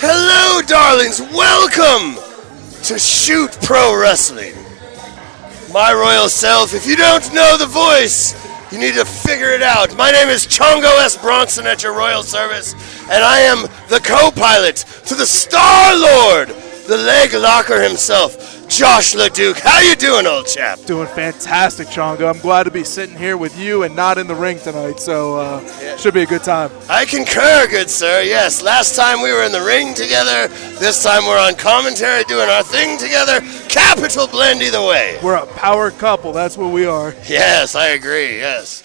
Hello, darlings. Welcome to Shoot Pro Wrestling. My royal self, if you don't know the voice, you need to figure it out. My name is Chongo S. Bronson at your royal service, and I am the co-pilot to the Star Lord, the leg locker himself, Josh Leduc. How you doing, old chap? Doing fantastic, Chongo. I'm glad to be sitting here with you and not in the ring tonight, so should be a good time. I concur, good sir. Yes, last time we were in the ring together. This time we're on commentary doing our thing together. Capital blend either way. We're a power couple. That's what we are. Yes, I agree, yes.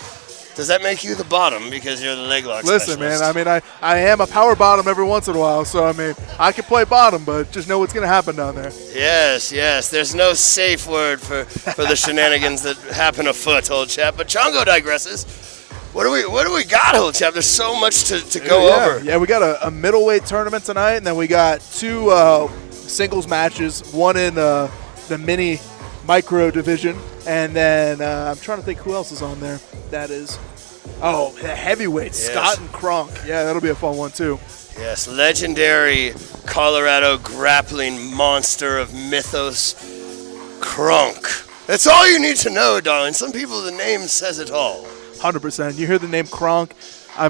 Does that make you the bottom because you're the leg lock Listen, specialist? man, I am a power bottom every once in a while, so, I can play bottom, but just know what's going to happen down there. Yes. There's no safe word for the shenanigans that happen afoot, old chap. But Chongo digresses. What do we got, old chap? There's so much to go over. Yeah, we got a middleweight tournament tonight, and then we got two singles matches, one in the mini micro division, and then I'm trying to think who else is on there. That is, the heavyweights, yes. Scott and Crunk. Yeah, that'll be a fun one too. Yes, legendary Colorado grappling monster of mythos, Crunk. That's all you need to know, darling. Some people, the name says it all. 100%. You hear the name Crunk, I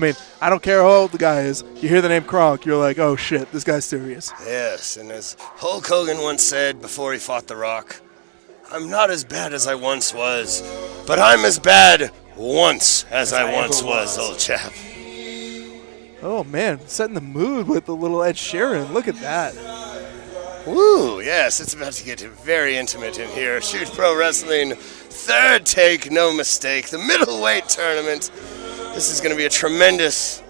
don't care how old the guy is. You hear the name Crunk, you're like, oh shit, this guy's serious. Yes, and as Hulk Hogan once said before he fought The Rock, I'm not as bad as I once was, but I'm as bad once as I once was, old chap. Oh man, setting the mood with the little Ed Sheeran. Look at that. Woo, yes, it's about to get very intimate in here. Shoot Pro Wrestling, third take, no mistake. The middleweight tournament. This is going to be a tremendous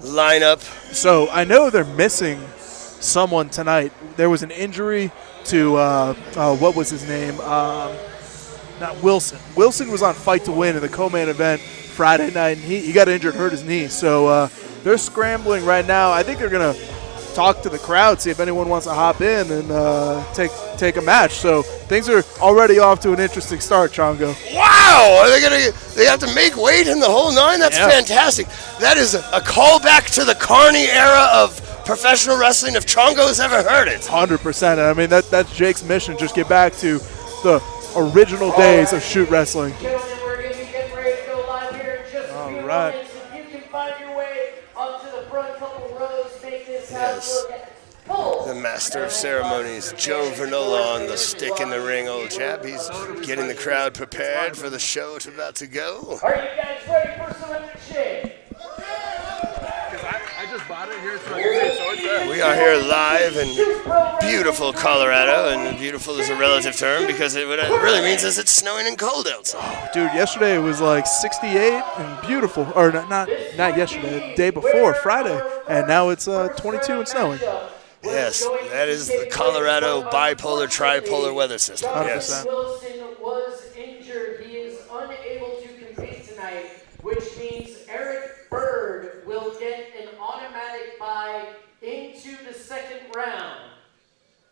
lineup. So I know they're missing someone tonight. There was an injury to, what was his name? Not Wilson. Wilson was on Fight to Win in the co-main event Friday night, and he got injured, hurt his knee. So they're scrambling right now. I think they're going to talk to the crowd, see if anyone wants to hop in and take a match. So things are already off to an interesting start, Chongo. Wow! Are they have to make weight in the whole nine? That's fantastic. That is a callback to the Carney era of professional wrestling if Chongo's ever heard it. 100%. That's Jake's mission. Just get back to the original days of shoot wrestling. All right. Yes. The master of ceremonies, Joe Vernola on the stick in the ring, old chap. He's getting the crowd prepared for the show it's about to go. Are you guys ready for some shit? I just bought it here so I can see it. We are here live in beautiful Colorado, and beautiful is a relative term because what it really means is it's snowing and cold outside. Dude, yesterday it was like 68 and beautiful, or not yesterday, the day before, Friday, and now it's 22 and snowing. Yes, that is the Colorado bipolar, tripolar weather system. 100%. Yes. Wilson was injured. He is unable to compete tonight, which means Eric Bird will get an automatic bye into the second round,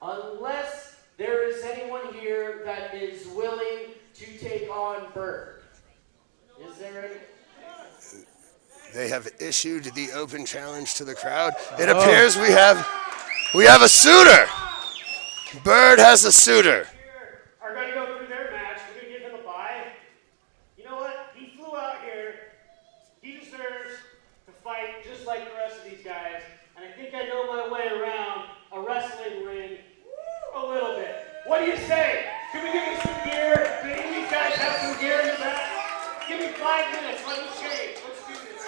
unless there is anyone here that is willing to take on Bird. Is there any? They have issued the open challenge to the crowd. It appears we have a suitor. Bird has a suitor. Are going to go through their match. We're going to give him a bye. You know what? He flew out here. He deserves to fight just like the rest of these guys. And I think I know my way around a wrestling ring a little bit. What do you say? Can we give you some gear? Do any of these guys have some gear in the back? Give me 5 minutes. Let me change. Let's do this.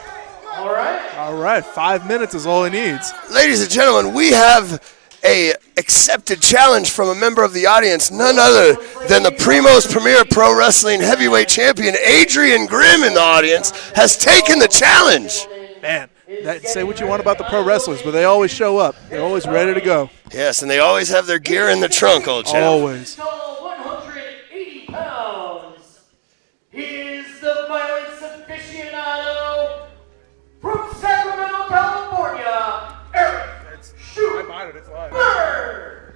All right, 5 minutes is all he needs. Ladies and gentlemen, we have a accepted challenge from a member of the audience, none other than the Primo's Premier Pro Wrestling Heavyweight Champion, Adrian Grimm, in the audience, has taken the challenge. Man, say what you want about the pro wrestlers, but they always show up. They're always ready to go. Yes, and they always have their gear in the trunk, old chap. Always. 180 pounds. He is the violence aficionado from Sacramento, California, Eric Shoot Bird.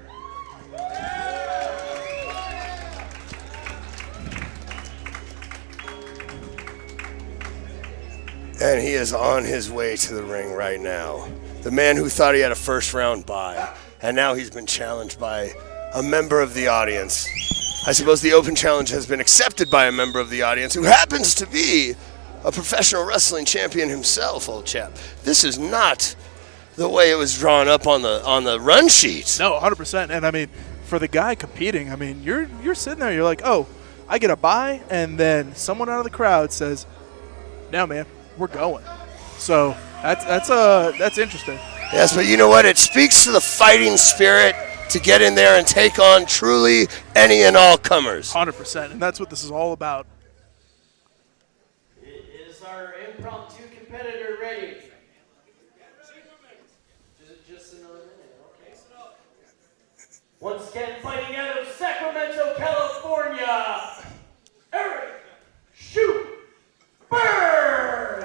And he is on his way to the ring right now. the man who thought he had a first-round bye, and now he's been challenged by a member of the audience. I suppose the open challenge has been accepted by a member of the audience who happens to be a professional wrestling champion himself, old chap. This is not the way it was drawn up on the run sheet. No, 100%. And I mean, for the guy competing, I mean, you're sitting there, you're like, oh, I get a bye, and then someone out of the crowd says, "No, man, we're going." So that's interesting. Yes, but you know what? It speaks to the fighting spirit to get in there and take on truly any and all comers. 100%, and that's what this is all about. Is our impromptu competitor ready? Just another minute, okay. Once again, fighting out of Sacramento, California, Eric Shoot Bird!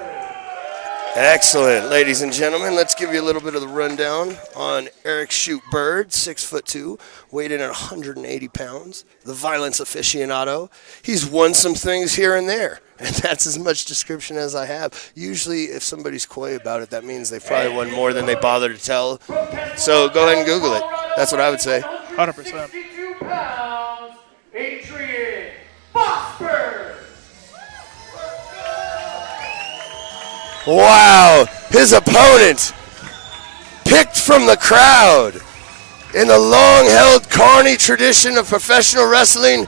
Excellent, ladies and gentlemen. Let's give you a little bit of the rundown on Eric Shoot Bird, 6'2", weighed in at 180 pounds, the violence aficionado. He's won some things here and there, and that's as much description as I have. Usually, if somebody's coy about it, that means they've probably won more than they bother to tell. So go ahead and Google it. That's what I would say. 100%. 62 pounds, Adrian Bird. Wow, his opponent picked from the crowd. In the long-held Carney tradition of professional wrestling,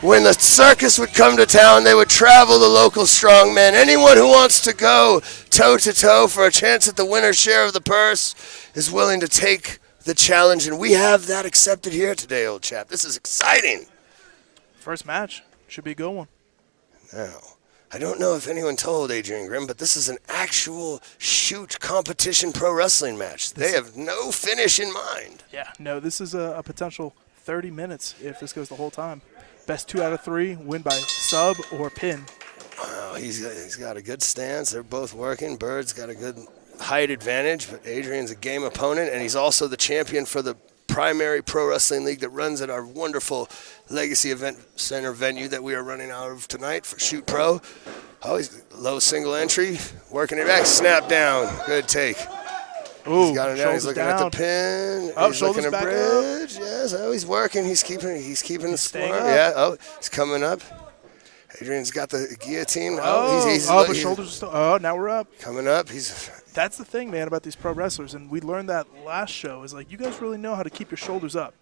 when the circus would come to town, they would travel the local strongmen. Anyone who wants to go toe-to-toe for a chance at the winner's share of the purse is willing to take the challenge, and we have that accepted here today, old chap. This is exciting. First match should be a good one. Now, I don't know if anyone told Adrian Grimm, but this is an actual shoot competition pro wrestling match. They have no finish in mind. Yeah, no, this is a potential 30 minutes if this goes the whole time. Best 2 out of 3, win by sub or pin. Wow, he's got a good stance. They're both working. Bird's got a good height advantage, but Adrian's a game opponent, and he's also the champion for the primary pro wrestling league that runs at our wonderful Legacy Event Center venue that we are running out of tonight for Shoot Pro. Oh, he's low single entry, working it back, snap down, good take. Ooh, he's got it down. He's looking at the pin. Oh, he's shoulders looking at back bridge. Yes, oh, he's working. He's keeping the staying score. up. Yeah. Oh, he's coming up. Adrian's got the guillotine. The shoulders are still. Oh, now we're up. Coming up. That's the thing, man, about these pro wrestlers, and we learned that last show, is like, you guys really know how to keep your shoulders up.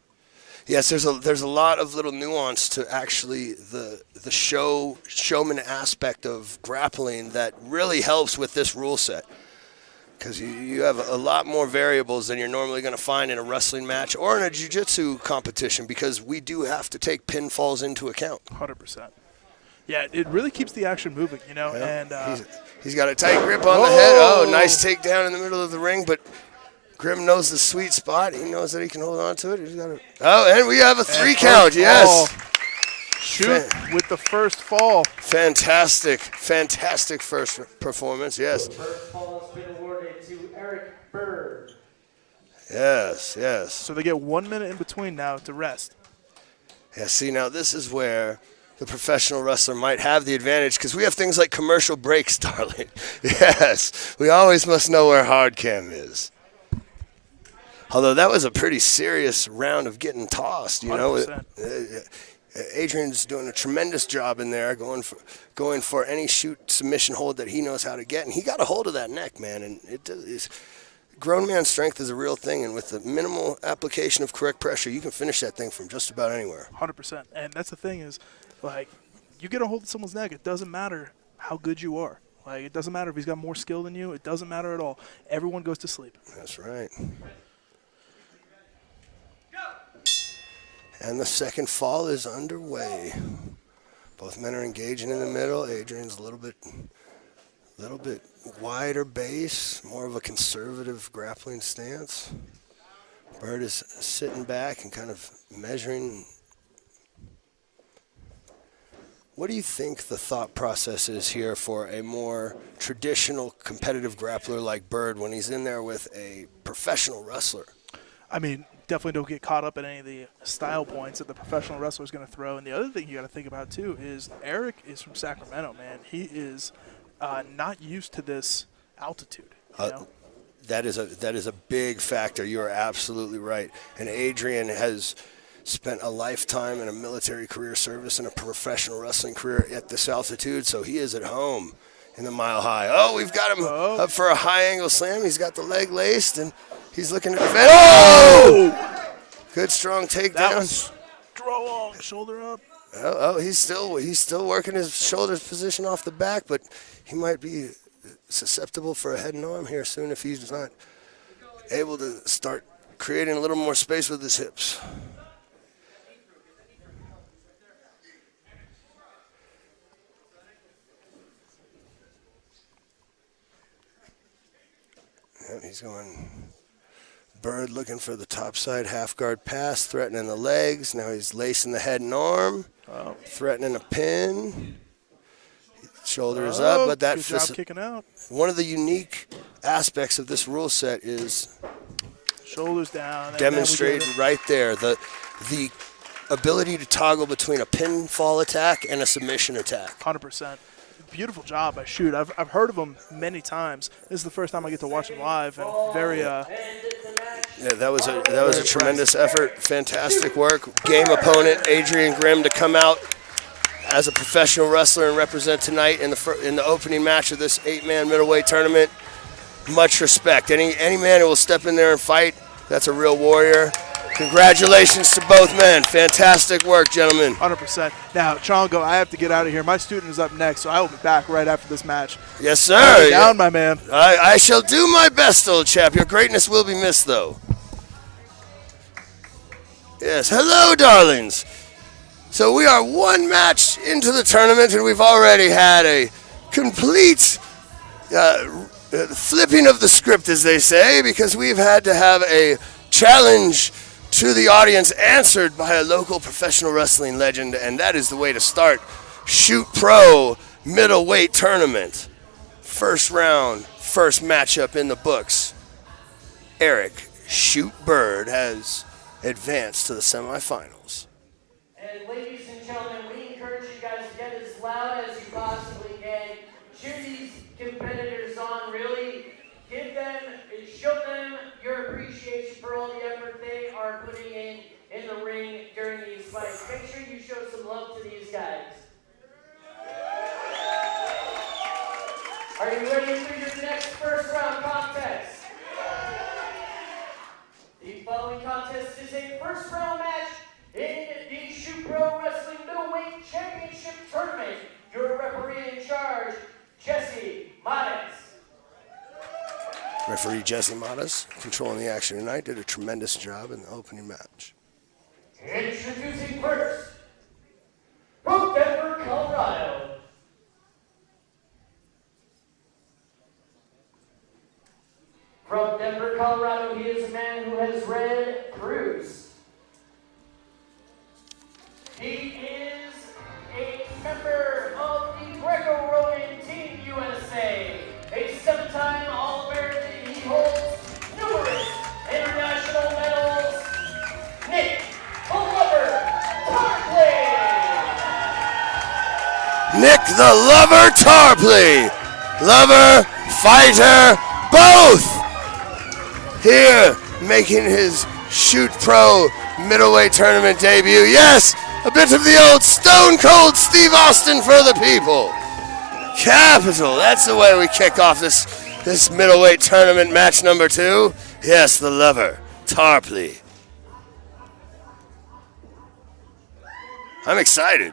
Yes, there's a lot of little nuance to actually the showman aspect of grappling that really helps with this rule set, because you have a lot more variables than you're normally going to find in a wrestling match or in a jiu-jitsu competition, because we do have to take pinfalls into account. 100%. Yeah, it really keeps the action moving, you know. Yeah. And he's got a tight grip on the head. Oh, nice takedown in the middle of the ring, but Grimm knows the sweet spot. He knows that he can hold on to it. And we have a 3 count. Yes. Shoot with the first fall. Fantastic first performance. Yes. The first fall has been awarded to Eric Bird. Yes. So they get 1 minute in between now to rest. Yeah. See, now this is where the professional wrestler might have the advantage, because we have things like commercial breaks, darling. Yes. We always must know where hard cam is. Although that was a pretty serious round of getting tossed, you 100%. know. Adrian's doing a tremendous job in there, going for any shoot submission hold that he knows how to get, and he got a hold of that neck, man. And grown man strength is a real thing, and with the minimal application of correct pressure, you can finish that thing from just about anywhere. 100%. And that's the thing is, like, you get a hold of someone's neck, it doesn't matter how good you are. Like, it doesn't matter if he's got more skill than you. It doesn't matter at all. Everyone goes to sleep. That's right. And the second fall is underway. Both men are engaging in the middle. Adrian's a little bit wider base, more of a conservative grappling stance. Bird is sitting back and kind of measuring. What do you think the thought process is here for a more traditional competitive grappler like Bird when he's in there with a professional wrestler? I mean, definitely don't get caught up in any of the style points that the professional wrestler is going to throw. And the other thing you got to think about, too, is Eric is from Sacramento, man. He is not used to this altitude. You know? That is a big factor. You are absolutely right. And Adrian has spent a lifetime in a military career service and a professional wrestling career at this altitude, so he is at home in the Mile High. Oh, we've got him up for a high angle slam. He's got the leg laced, and he's looking to defend. Oh! Good strong takedown. That was strong. Shoulder up. He's still working his shoulders position off the back, but he might be susceptible for a head and arm here soon if he's not able to start creating a little more space with his hips. And he's going Bird looking for the top side half guard pass, threatening the legs. Now he's lacing the head and arm, threatening a pin. Shoulders up, but that good job kicking out. One of the unique aspects of this rule set is shoulders down. Demonstrated right there the ability to toggle between a pinfall attack and a submission attack. 100%. Beautiful job by Shoot. I've heard of him many times. This is the first time I get to watch him live, and very. Yeah, that was a tremendous effort. Fantastic work. Game opponent Adrian Grimm to come out as a professional wrestler and represent tonight in the opening match of this 8-man middleweight tournament. Much respect. Any man who will step in there and fight, that's a real warrior. Congratulations to both men. Fantastic work, gentlemen. 100%. Now, Chongo, I have to get out of here. My student is up next, so I will be back right after this match. Yes, sir. Down, my man. I shall do my best, old chap. Your greatness will be missed, though. Yes. Hello, darlings. So we are one match into the tournament, and we've already had a complete flipping of the script, as they say, because we've had to have a challenge to the audience answered by a local professional wrestling legend, and that is the way to start Shoot Pro Middleweight Tournament. First round, first matchup in the books. Eric Shoot Bird has advanced to the semifinals. And ladies and gentlemen, we encourage you guys to get as loud as you possibly can. Cheer these competitors on, really. Give them and show them your appreciation for all the effort they are putting in the ring during these fights. Make sure you show some love to these guys. Are you ready for your next first round contest? The following contest is a first round match in the Shoot Pro Wrestling Middleweight Championship Tournament. Your referee in charge, Jesse Mattes. Referee Jesse Mattes, controlling the action tonight, did a tremendous job in the opening match. Introducing first, from Denver, Colorado. From Denver, Colorado, he is a man who has read Cruise. He is a member of the Greco-Roman Team USA, a 7-time All-American. He holds numerous international medals. Nick the Lover Tarpley. Nick the Lover Tarpley. Lover, fighter, both. Here, making his Shoot Pro Middleweight Tournament debut. Yes, a bit of the old Stone Cold Steve Austin for the people. Capital. That's the way we kick off this middleweight tournament match number 2. Yes, the Lover Tarpley. I'm excited.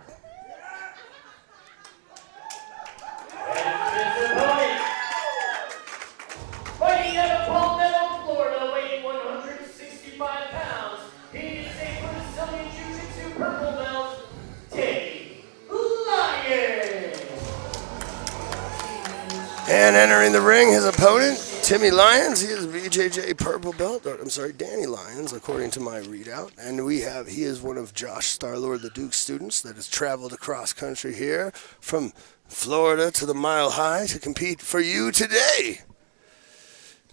Fighting out of Palmetto, Florida, weighing 165 pounds, he is a Brazilian Jiu-Jitsu purple belt, Timmy Lyons. And entering the ring, his opponent, Timmy Lyons. He is BJJ purple belt. Danny Lyons, according to my readout. And he is one of Josh Starlord Leduc's students that has traveled across country here from Florida to the Mile High to compete for you today.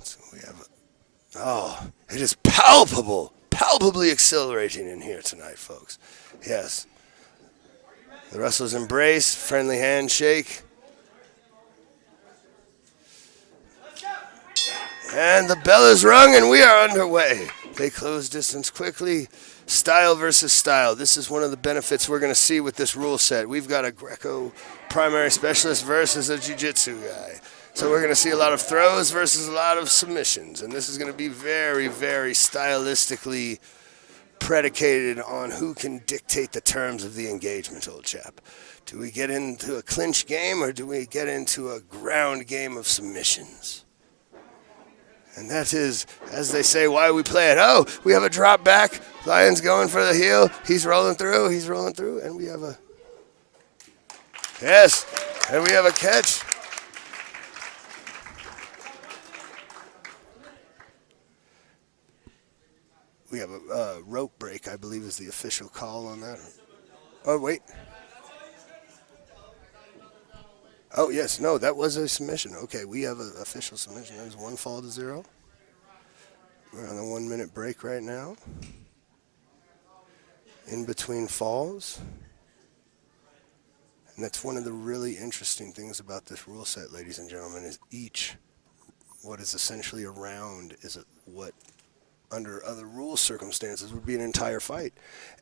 So we have, it is palpably exhilarating in here tonight, folks. Yes. The wrestlers embrace, friendly handshake. And the bell is rung, and we are underway. They close distance quickly. Style versus style. This is one of the benefits we're going to see with this rule set. We've got a Greco primary specialist versus a Jiu-Jitsu guy. So we're going to see a lot of throws versus a lot of submissions. And this is going to be very, very stylistically predicated on who can dictate the terms of the engagement, old chap. Do we get into a clinch game, or do we get into a ground game of submissions? And that is, as they say, why we play it. Oh, we have a drop back. Lion's going for the heel. He's rolling through. And we have a... Yes, and we have a catch. We have a rope break, I believe, is the official call on that. Oh, wait. Oh, yes. No, that was a submission. Okay, we have an official submission. There's 1-0. We're on a 1-minute break right now. In between falls. And that's one of the really interesting things about this rule set, ladies and gentlemen, is each, what is essentially a round, is what under other rule circumstances would be an entire fight.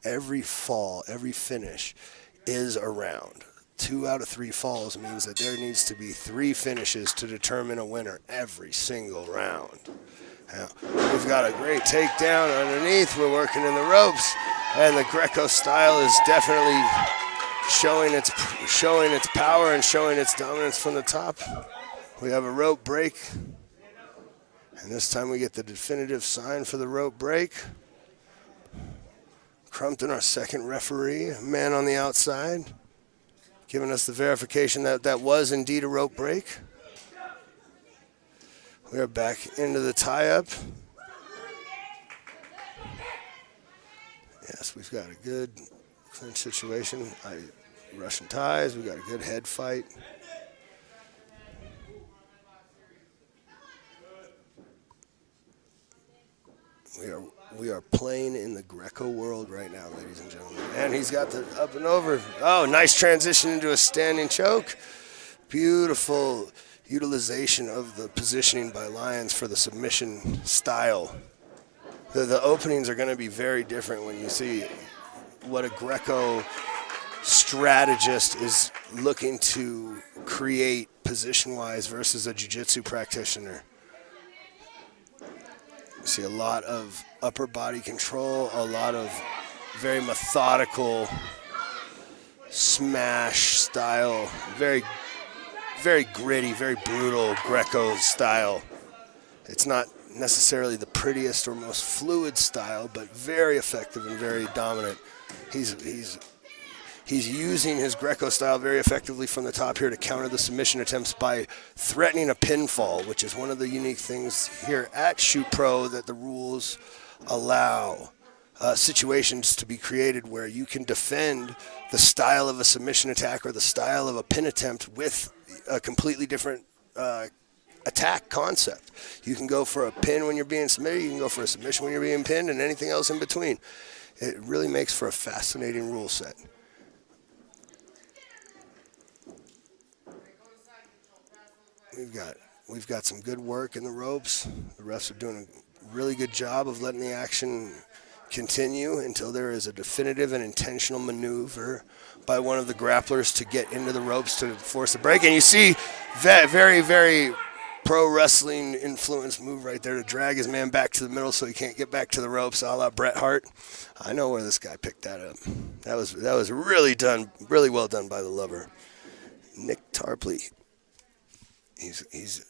Every fall, every finish is a round. 2 out of 3 falls means that there needs to be 3 finishes to determine a winner every single round. Now, we've got a great takedown underneath. We're working in the ropes, and the Greco style is definitely showing its power and showing its dominance from the top. We have a rope break, and this time we get the definitive sign for the rope break. Crumpton, our second referee, a man on the outside, giving us the verification that that was indeed a rope break. We are back into the tie-up. Yes, we've got a good clinch situation. Russian ties, we've got a good head fight. We are playing in the Greco world right now, ladies and gentlemen. And he's got the up and over. Oh, nice transition into a standing choke. Beautiful utilization of the positioning by Lions for the submission style. The openings are going to be very different when you see what a Greco strategist is looking to create position-wise versus a jiu-jitsu practitioner. You see a lot of upper body control, a lot of very methodical smash style, very, very gritty, very brutal Greco style. It's not necessarily the prettiest or most fluid style, but very effective and very dominant. He's using his Greco style very effectively from the top here to counter the submission attempts by threatening a pinfall, which is one of the unique things here at Shoot Pro that the rules allow situations to be created where you can defend the style of a submission attack or the style of a pin attempt with a completely different attack concept. You can go for a pin when you're being submitted, you can go for a submission when you're being pinned, and anything else in between. It really makes for a fascinating rule set. We've got some good work in the ropes. The refs are doing a really good job of letting the action continue until there is a definitive and intentional maneuver by one of the grapplers to get into the ropes to force a break. And you see that very, very pro wrestling influence move right there to drag his man back to the middle so he can't get back to the ropes, a la Bret Hart. I know where this guy picked that up. That was really well done by the lover. Nick Tarpley. He's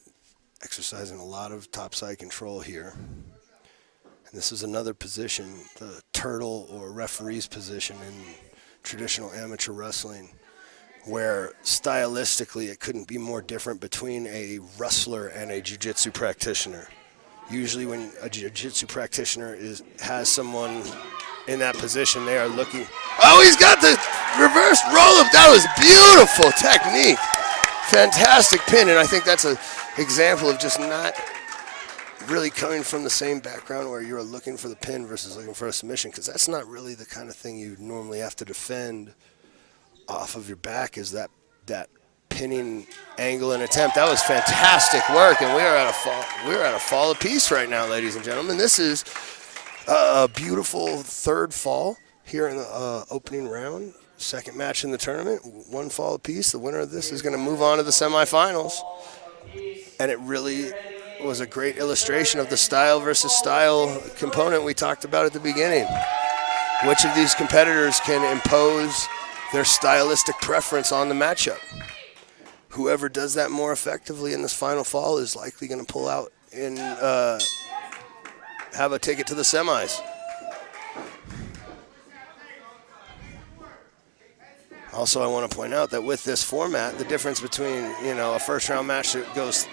exercising a lot of topside control here. And this is another position, the turtle or referee's position in traditional amateur wrestling, where stylistically it couldn't be more different between a wrestler and a jiu-jitsu practitioner. Usually when a jiu-jitsu practitioner has someone in that position, they are looking. Oh, he's got the reverse roll-up. That was beautiful technique. Fantastic pin, and I think that's an example of just not really coming from the same background where you're looking for the pin versus looking for a submission, because that's not really the kind of thing you normally have to defend off of your back, is that pinning angle and attempt. That was fantastic work, and we are at a fall apiece right now, ladies and gentlemen. This is a beautiful third fall here in the opening round. Second match in the tournament, 1 fall apiece. The winner of this is going to move on to the semifinals. And it really was a great illustration of the style versus style component we talked about at the beginning. Which of these competitors can impose their stylistic preference on the matchup? Whoever does that more effectively in this final fall is likely going to pull out and have a ticket to the semis. Also, I want to point out that with this format, the difference between, a first-round match that goes,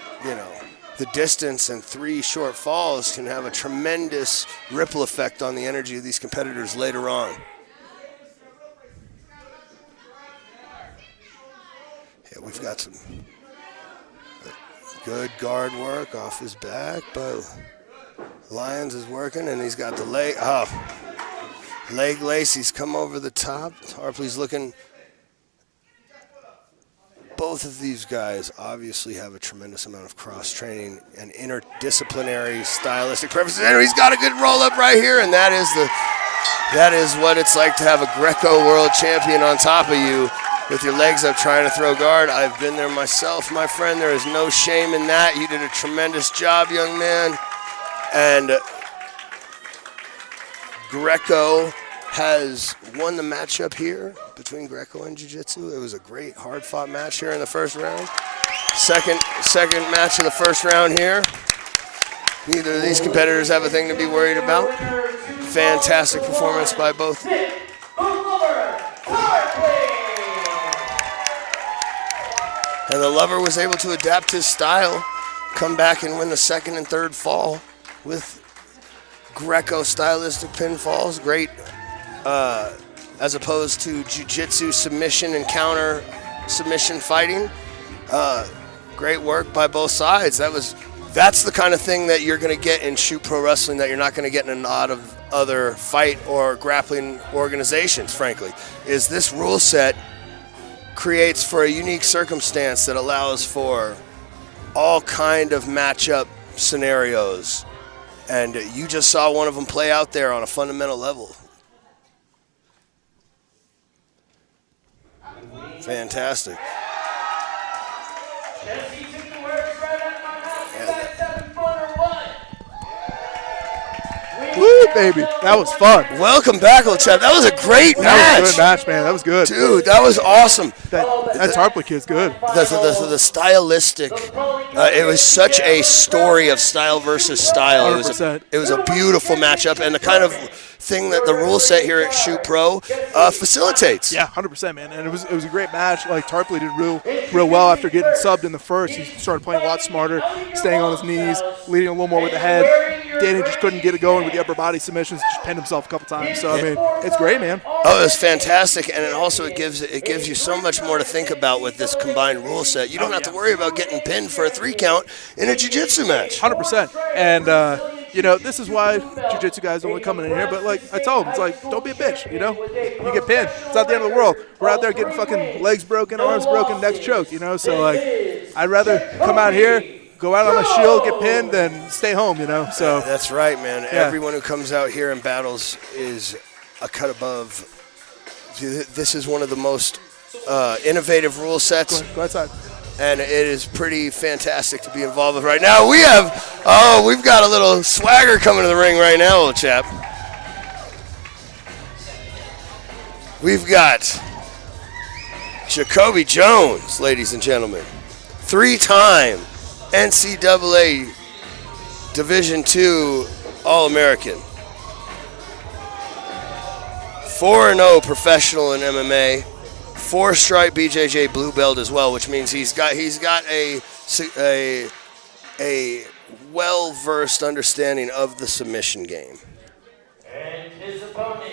the distance and 3 short falls can have a tremendous ripple effect on the energy of these competitors later on. Yeah, we've got some good guard work off his back, but Lyons is working, and he's got the leg. Leg lace. He's come over the top. Tarpley's looking. Both of these guys obviously have a tremendous amount of cross-training and interdisciplinary stylistic preferences. And he's got a good roll-up right here, and that is what it's like to have a Greco world champion on top of you with your legs up trying to throw guard. I've been there myself, my friend. There is no shame in that. You did a tremendous job, young man. And Greco has won the matchup here between Greco and Jiu-Jitsu. It was a great, hard-fought match here in the first round. Second match of the first round here. Neither of these competitors have a thing to be worried about. Fantastic performance by both. And the lover was able to adapt his style, come back and win the second and third fall with Greco stylistic pinfalls. Great, as opposed to Jiu-Jitsu submission and counter submission fighting. Great work by both sides. That's the kind of thing that you're going to get in Shoot Pro Wrestling that you're not going to get in a lot of other fight or grappling organizations, frankly, is this rule set creates for a unique circumstance that allows for all kind of matchup scenarios. And you just saw one of them play out there on a fundamental level. Fantastic. Woo, baby. That was fun. Welcome back, old chap. That was a great match. That was a good match, man. That was good. Dude, that was awesome. That Tarpley kid's good. The stylistic, it was such a story of style versus style. 100%. It was a beautiful matchup, and the kind of thing that the rule set here at Shoot Pro facilitates. Yeah, 100%, man. And it was a great match. Like, Tarpley did real well after getting subbed in the first. He started playing a lot smarter, staying on his knees, leading a little more with the head. Danny just couldn't get it going with the upper body submissions, just pinned himself a couple times. So, I mean, it's great, man. Oh, it was fantastic, and it gives you so much more to think about with this combined rule set. You don't have to worry about getting pinned for a 3 count in a jiu-jitsu match. 100%. And, this is why jiu-jitsu guys don't like coming in here. But, like I told them, it's like, don't be a bitch, You get pinned. It's not the end of the world. We're out there getting fucking legs broken, arms broken, necks choked, So, like, I'd rather come out here, go out on a shield, get pinned, than stay home, So that's right, man. Yeah. Everyone who comes out here and battles is a cut above. This is one of the most innovative rule sets. Go outside. And it is pretty fantastic to be involved with right now. We've got a little swagger coming to the ring right now, old chap. We've got Jacoby Jones, ladies and gentlemen. 3-time NCAA Division II All-American. 4-0 professional in MMA. 4-stripe BJJ blue belt as well, which means he's got a well-versed understanding of the submission game. And his opponent,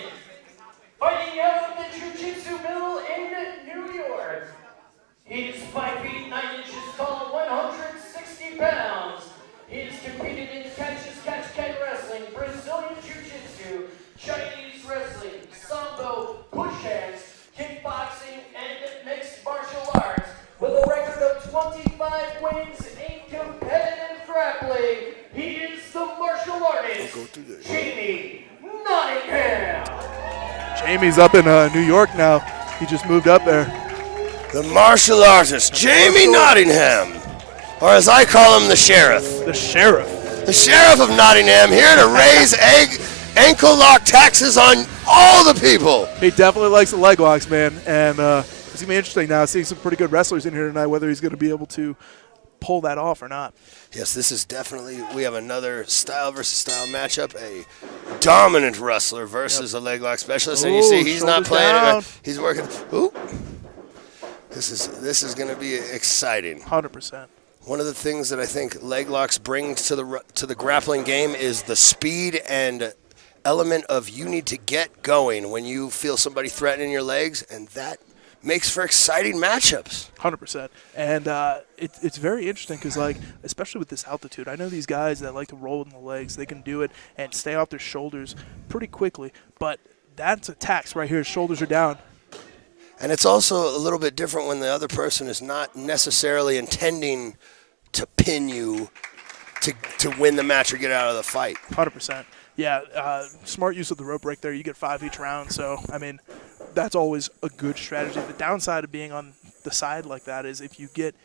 fighting out of the Jiu-Jitsu Middle in New York. He's 5 feet 9 inches tall, 160 pounds. He has competed in catch wrestling, Brazilian Jiu-Jitsu, Chinese wrestling, Sambo, push hands, kickboxing, and mixed martial arts with a record go through there. Jamie Nottingham. Jamie's up in New York now. He just moved up there. The martial artist, Jamie Nottingham. Or as I call him, the sheriff. The sheriff. The sheriff of Nottingham, here to raise ankle lock taxes on all the people. He definitely likes the leg locks, man. And it's going to be interesting now seeing some pretty good wrestlers in here tonight, whether he's going to be able to pull that off or not. Yes, this is definitely, we have another style versus style matchup, a dominant wrestler versus a leg lock specialist. And you see he's not playing down. it. He's working. Ooh. This is going to be exciting. 100%. One of the things that I think leg locks bring to the grappling game is the speed and element of you need to get going when you feel somebody threatening your legs, and that makes for exciting matchups. 100%. And it's very interesting because, like, especially with this altitude, I know these guys that like to roll in the legs, they can do it and stay off their shoulders pretty quickly. But that's a tax right here. Shoulders are down. And it's also a little bit different when the other person is not necessarily intending to pin you to win the match or get out of the fight. 100%. Yeah, smart use of the rope break there. You get 5 each round. So, I mean, that's always a good strategy. The downside of being on the side like that is if you get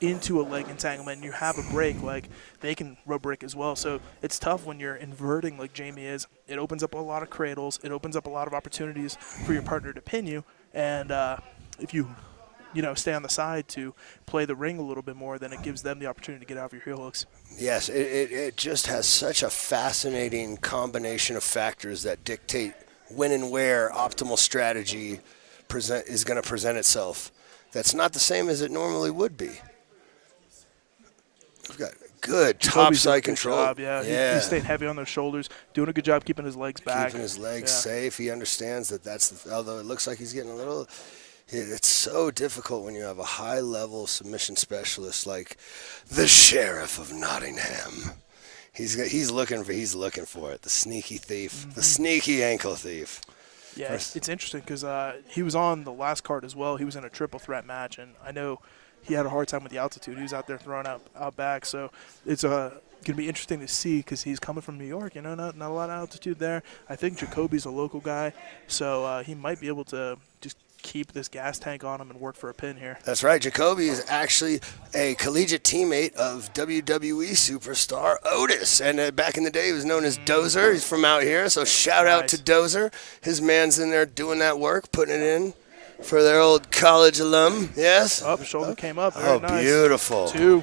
into a leg entanglement and you have a break, like, they can rope break as well. So it's tough when you're inverting like Jamie is. It opens up a lot of cradles. It opens up a lot of opportunities for your partner to pin you. And if you stay on the side to play the ring a little bit more, then it gives them the opportunity to get out of your heel hooks. Yes, it just has such a fascinating combination of factors that dictate when and where optimal strategy is going to present itself. That's not the same as it normally would be. We've got good top-side control. Job, yeah. He stayed heavy on those shoulders, doing a good job keeping his legs back. Keeping his legs safe. He understands that although it looks like he's getting a little, it's so difficult when you have a high-level submission specialist like the Sheriff of Nottingham. He's looking for it. The sneaky thief, the sneaky ankle thief. Yeah, it's interesting because he was on the last card as well. He was in a triple threat match, and I know he had a hard time with the altitude. He was out there throwing out back, so it's going to be interesting to see because he's coming from New York. Not a lot of altitude there. I think Jacoby's a local guy, so he might be able to just keep this gas tank on him and work for a pin here. That's right. Jacoby is actually a collegiate teammate of WWE superstar Otis. And back in the day, he was known as Dozer. He's from out here, so shout out to Dozer. His man's in there doing that work, putting it in for their old college alum. Yes? Shoulder came up. Very nice. Beautiful. 2.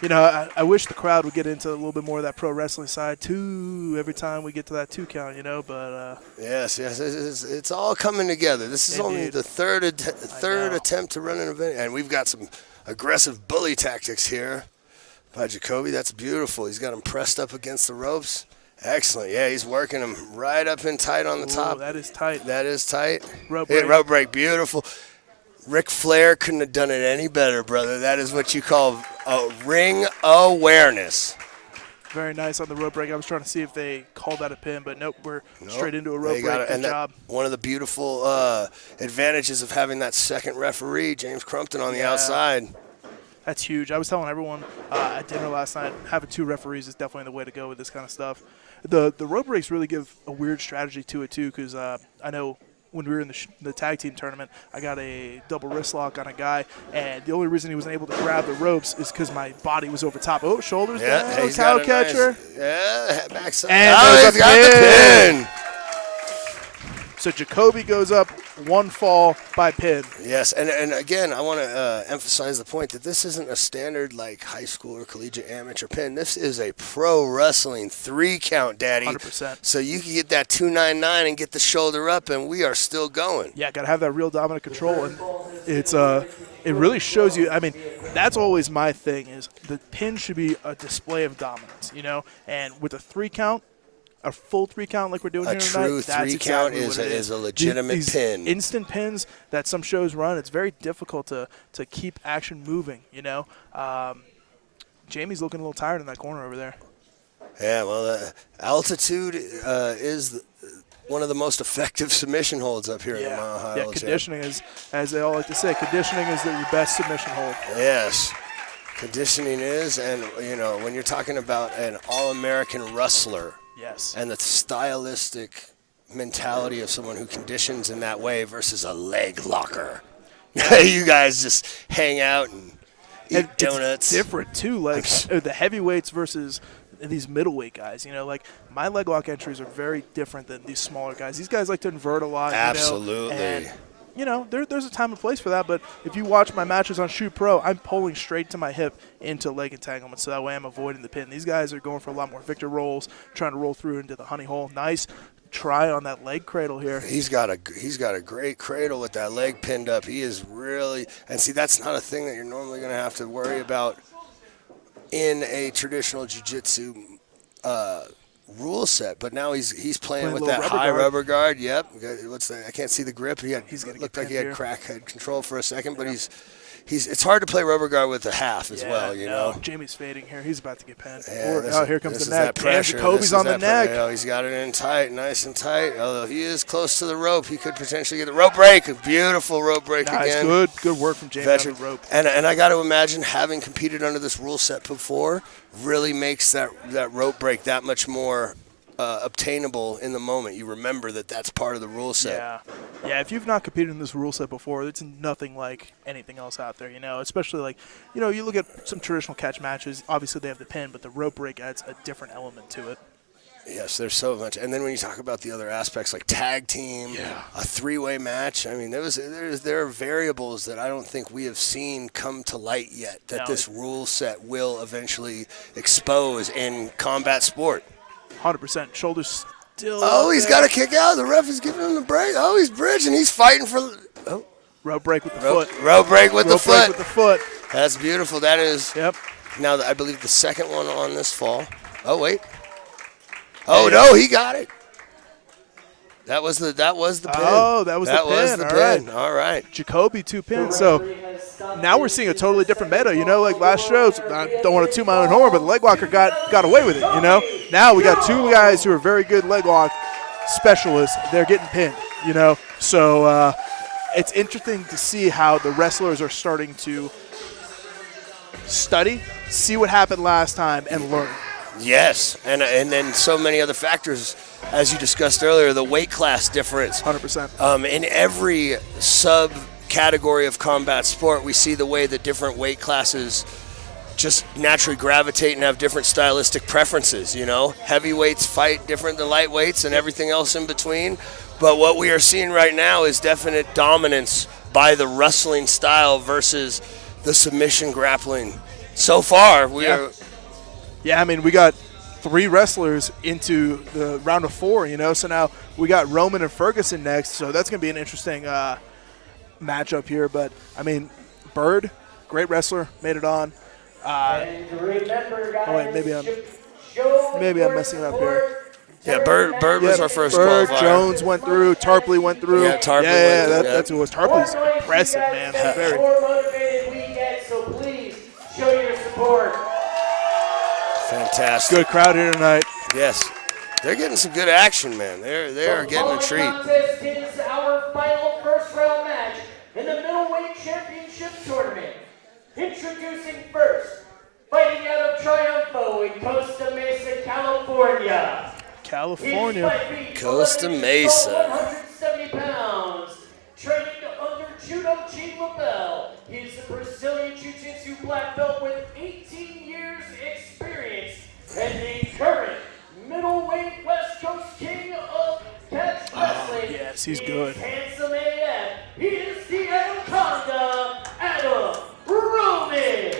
I wish the crowd would get into a little bit more of that pro wrestling side, 2, every time we get to that 2 count, but... Yes, it's all coming together. This is only the third attempt to run an event, and we've got some aggressive bully tactics here by Jacoby. That's beautiful. He's got him pressed up against the ropes. Excellent. Yeah, he's working him right up in tight on the top. That is tight. That is tight. Rope break. Rope break. Beautiful. Ric Flair couldn't have done it any better, brother. That is what you call ring awareness. Very nice on the rope break. I was trying to see if they called that a pin, but nope, we're straight into a rope break. Good job. One of the beautiful advantages of having that second referee, James Crumpton, on the outside. That's huge. I was telling everyone at dinner last night, having 2 referees is definitely the way to go with this kind of stuff. The rope breaks really give a weird strategy to it, too, because I know when we were in the tag team tournament, I got a double wrist lock on a guy, and the only reason he wasn't able to grab the ropes is because my body was over top. Oh, shoulders down, he's cow got catcher. Nice, backside. And he's got the pin. So Jacoby goes up 1 fall by pin. Yes, and again, I want to emphasize the point that this isn't a standard like high school or collegiate amateur pin. This is a pro wrestling 3 count, Daddy. 100%. So you can get that 299 and get the shoulder up, and we are still going. Yeah, got to have that real dominant control, and it really shows you. I mean, that's always my thing is the pin should be a display of dominance, and with a 3 count. A full 3 count like we're doing here tonight. A true 3 count is a legitimate these pin. Instant pins that some shows run, it's very difficult to keep action moving, Jamie's looking a little tired in that corner over there. Yeah, well, altitude is one of the most effective submission holds up here in the Mile High. Yeah, conditioning is, as they all like to say, conditioning is the best submission hold. Yes. Conditioning is, and, you know, when you're talking about an all-American wrestler Yes. and the stylistic mentality of someone who conditions in that way versus a leg locker. You guys just hang out and eat donuts. It's different, too. Like, the heavyweights versus these middleweight guys, you know, like my leg lock entries are very different than these smaller guys. These guys like to invert a lot. Absolutely. You know, and, you know, there's a time and place for that, but if you watch my matches on Shoot Pro, I'm pulling straight to my hip into leg entanglement, so that way I'm avoiding the pin. These guys are going for a lot more Victor rolls, trying to roll through into the honey hole. Nice try on that leg cradle here. He's got a great cradle with that leg pinned up. He is really, and see, that's not a thing that you're normally going to have to worry about in a traditional jiu-jitsu rule set, but now he's playing with that high rubber guard. Yep. What's that? I can't see the grip. Looked like he had crackhead control for a second, but it's hard to play rubber guard with a half as well. You know. Jamie's fading here. He's about to get pinned. Yeah, here comes the That neck. pressure. Jacoby's on the neck. He's got it in tight, nice and tight. Although he is close to the rope, he could potentially get the rope break. A beautiful rope break again. Good work from Jamie on the rope. And I got to imagine having competed under this rule set before really makes that rope break that much more obtainable in the moment. You remember that's part of the rule set. Yeah. If you've not competed in this rule set before, it's nothing like anything else out there. You know, especially like, you know, you look at some traditional catch matches. Obviously, they have the pin, but the rope break adds a different element to it. Yes, there's so much. And then when you talk about the other aspects like tag team, a three-way match, I mean, there are variables that I don't think we have seen come to light yet that this rule set will eventually expose in combat sport. 100%. Shoulders still. Oh, he's got to kick out. The ref is giving him the break. Oh, he's bridging. He's fighting for. Oh. Rope break with the foot. Rope break with the foot. With the foot. That's beautiful. That is. Yep. Now, I believe the second one on this fall. Oh, wait. Oh, no, he got it. That was the pin. Oh, that was the pin. All right. Jacoby 2 pins. So now we're seeing a totally different meta. You know, like last shows, I don't want to toot my own horn, but the leg locker got away with it, you know. Now we got two guys who are very good leg lock specialists. They're getting pinned, you know. So it's interesting to see how the wrestlers are starting to study, see what happened last time, and learn. Yes, and then so many other factors, as you discussed earlier, the weight class difference. 100%. In every subcategory of combat sport, we see the way that different weight classes just naturally gravitate and have different stylistic preferences, you know. Heavyweights fight different than lightweights and everything else in between. But what we are seeing right now is definite dominance by the wrestling style versus the submission grappling. So far, we are... Yeah, I mean, we got 3 wrestlers into the round of 4, you know. So now we got Roman and Ferguson next. So that's going to be an interesting matchup here. But, I mean, Bird, great wrestler, made it on. And remember, guys, oh, wait, maybe I'm messing it up here. Yeah, Bird was our first Bird, qualifier. Jones went through. Tarpley went through. Yeah, Tarpley went through. That's who it was. Tarpley's impressive, man. The more motivated we get, so please show your support. Fantastic. Good crowd here tonight. Yes. They're getting some good action, man. They are getting a treat. Contest is our final first round match in the Middleweight Championship Tournament. Introducing first, fighting out of Triunfo in Costa Mesa, California. Costa Mesa. 170 pounds, training under Judo Jean LaBelle. He's a Brazilian Jiu-Jitsu black belt with 18 years experience and the current middleweight West Coast king of catch wrestling. Yes, he's good. Handsome AF. He is the Anaconda, Adam Roman.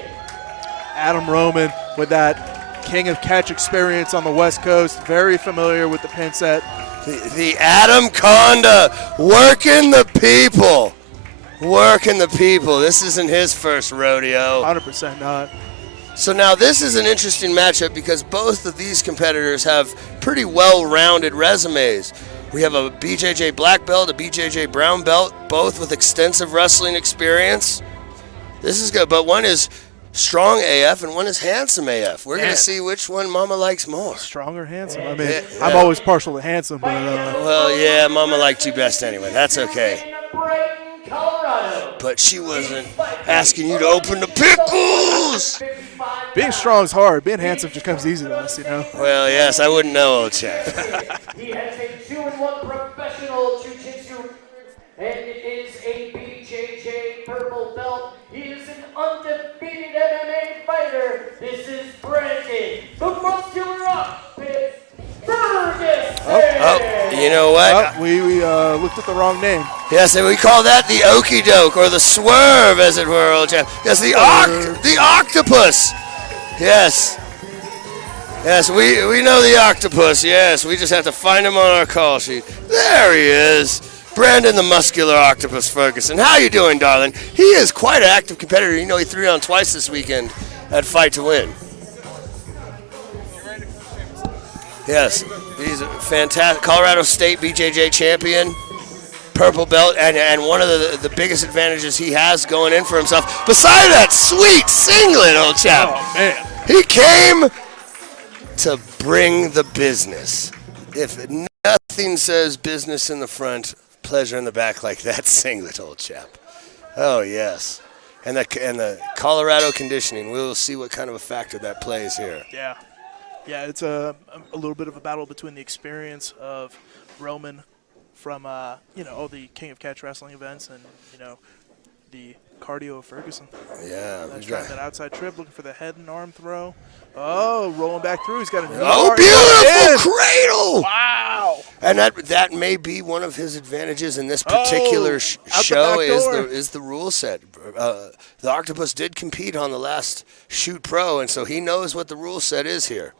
Adam Roman with that king of catch experience on the West Coast. Very familiar with the pin set. The Adam Conda working the people. Working the people. This isn't his first rodeo. 100% not. So now this is an interesting matchup because both of these competitors have pretty well-rounded resumes. We have a BJJ black belt, a BJJ brown belt, both with extensive wrestling experience. This is good, but one is strong AF and one is handsome AF. We're going to see which one Mama likes more. Strong or handsome? I mean, I'm always partial to handsome, but... well, yeah, Mama liked you best anyway. That's okay. Brighton, Colorado. but she wasn't asking you to open the pickles. Being strong is hard. Being handsome just comes easy to us, you know. Well, yes, I wouldn't know, old chap. He has a 2-1 professional jiu-jitsu and is a BJJ purple belt. He is an undefeated MMA fighter. This is Brandon, the muscular Oxford Ferguson. Oh, you know what? Oh, we looked at the wrong name. Yes, and we call that the okey doke, or the swerve, as it were, old chap. Yes, the octopus. Yes. Yes, we know the octopus, yes. We just have to find him on our call sheet. There he is. Brandon the Muscular Octopus Ferguson. How you doing, darling? He is quite an active competitor. You know, he threw down twice this weekend at Fight to Win. Yes, he's a fantastic Colorado State BJJ champion, purple belt, and one of the biggest advantages he has going in for himself, beside that sweet singlet, old chap. Oh, man. He came to bring the business. If nothing says business in the front, pleasure in the back like that singlet, old chap. Oh, yes. And the Colorado conditioning, we'll see what kind of a factor that plays here. Yeah. Yeah, it's a little bit of a battle between the experience of Roman from, all the King of Catch wrestling events and, the cardio of Ferguson. Yeah. That's trying that outside trip, looking for the head and arm throw. Oh, rolling back through. He's got a beautiful cradle. Wow. And that may be one of his advantages in this particular show is the rule set. The Octopus did compete on the last Shoot Pro, and so he knows what the rule set is here.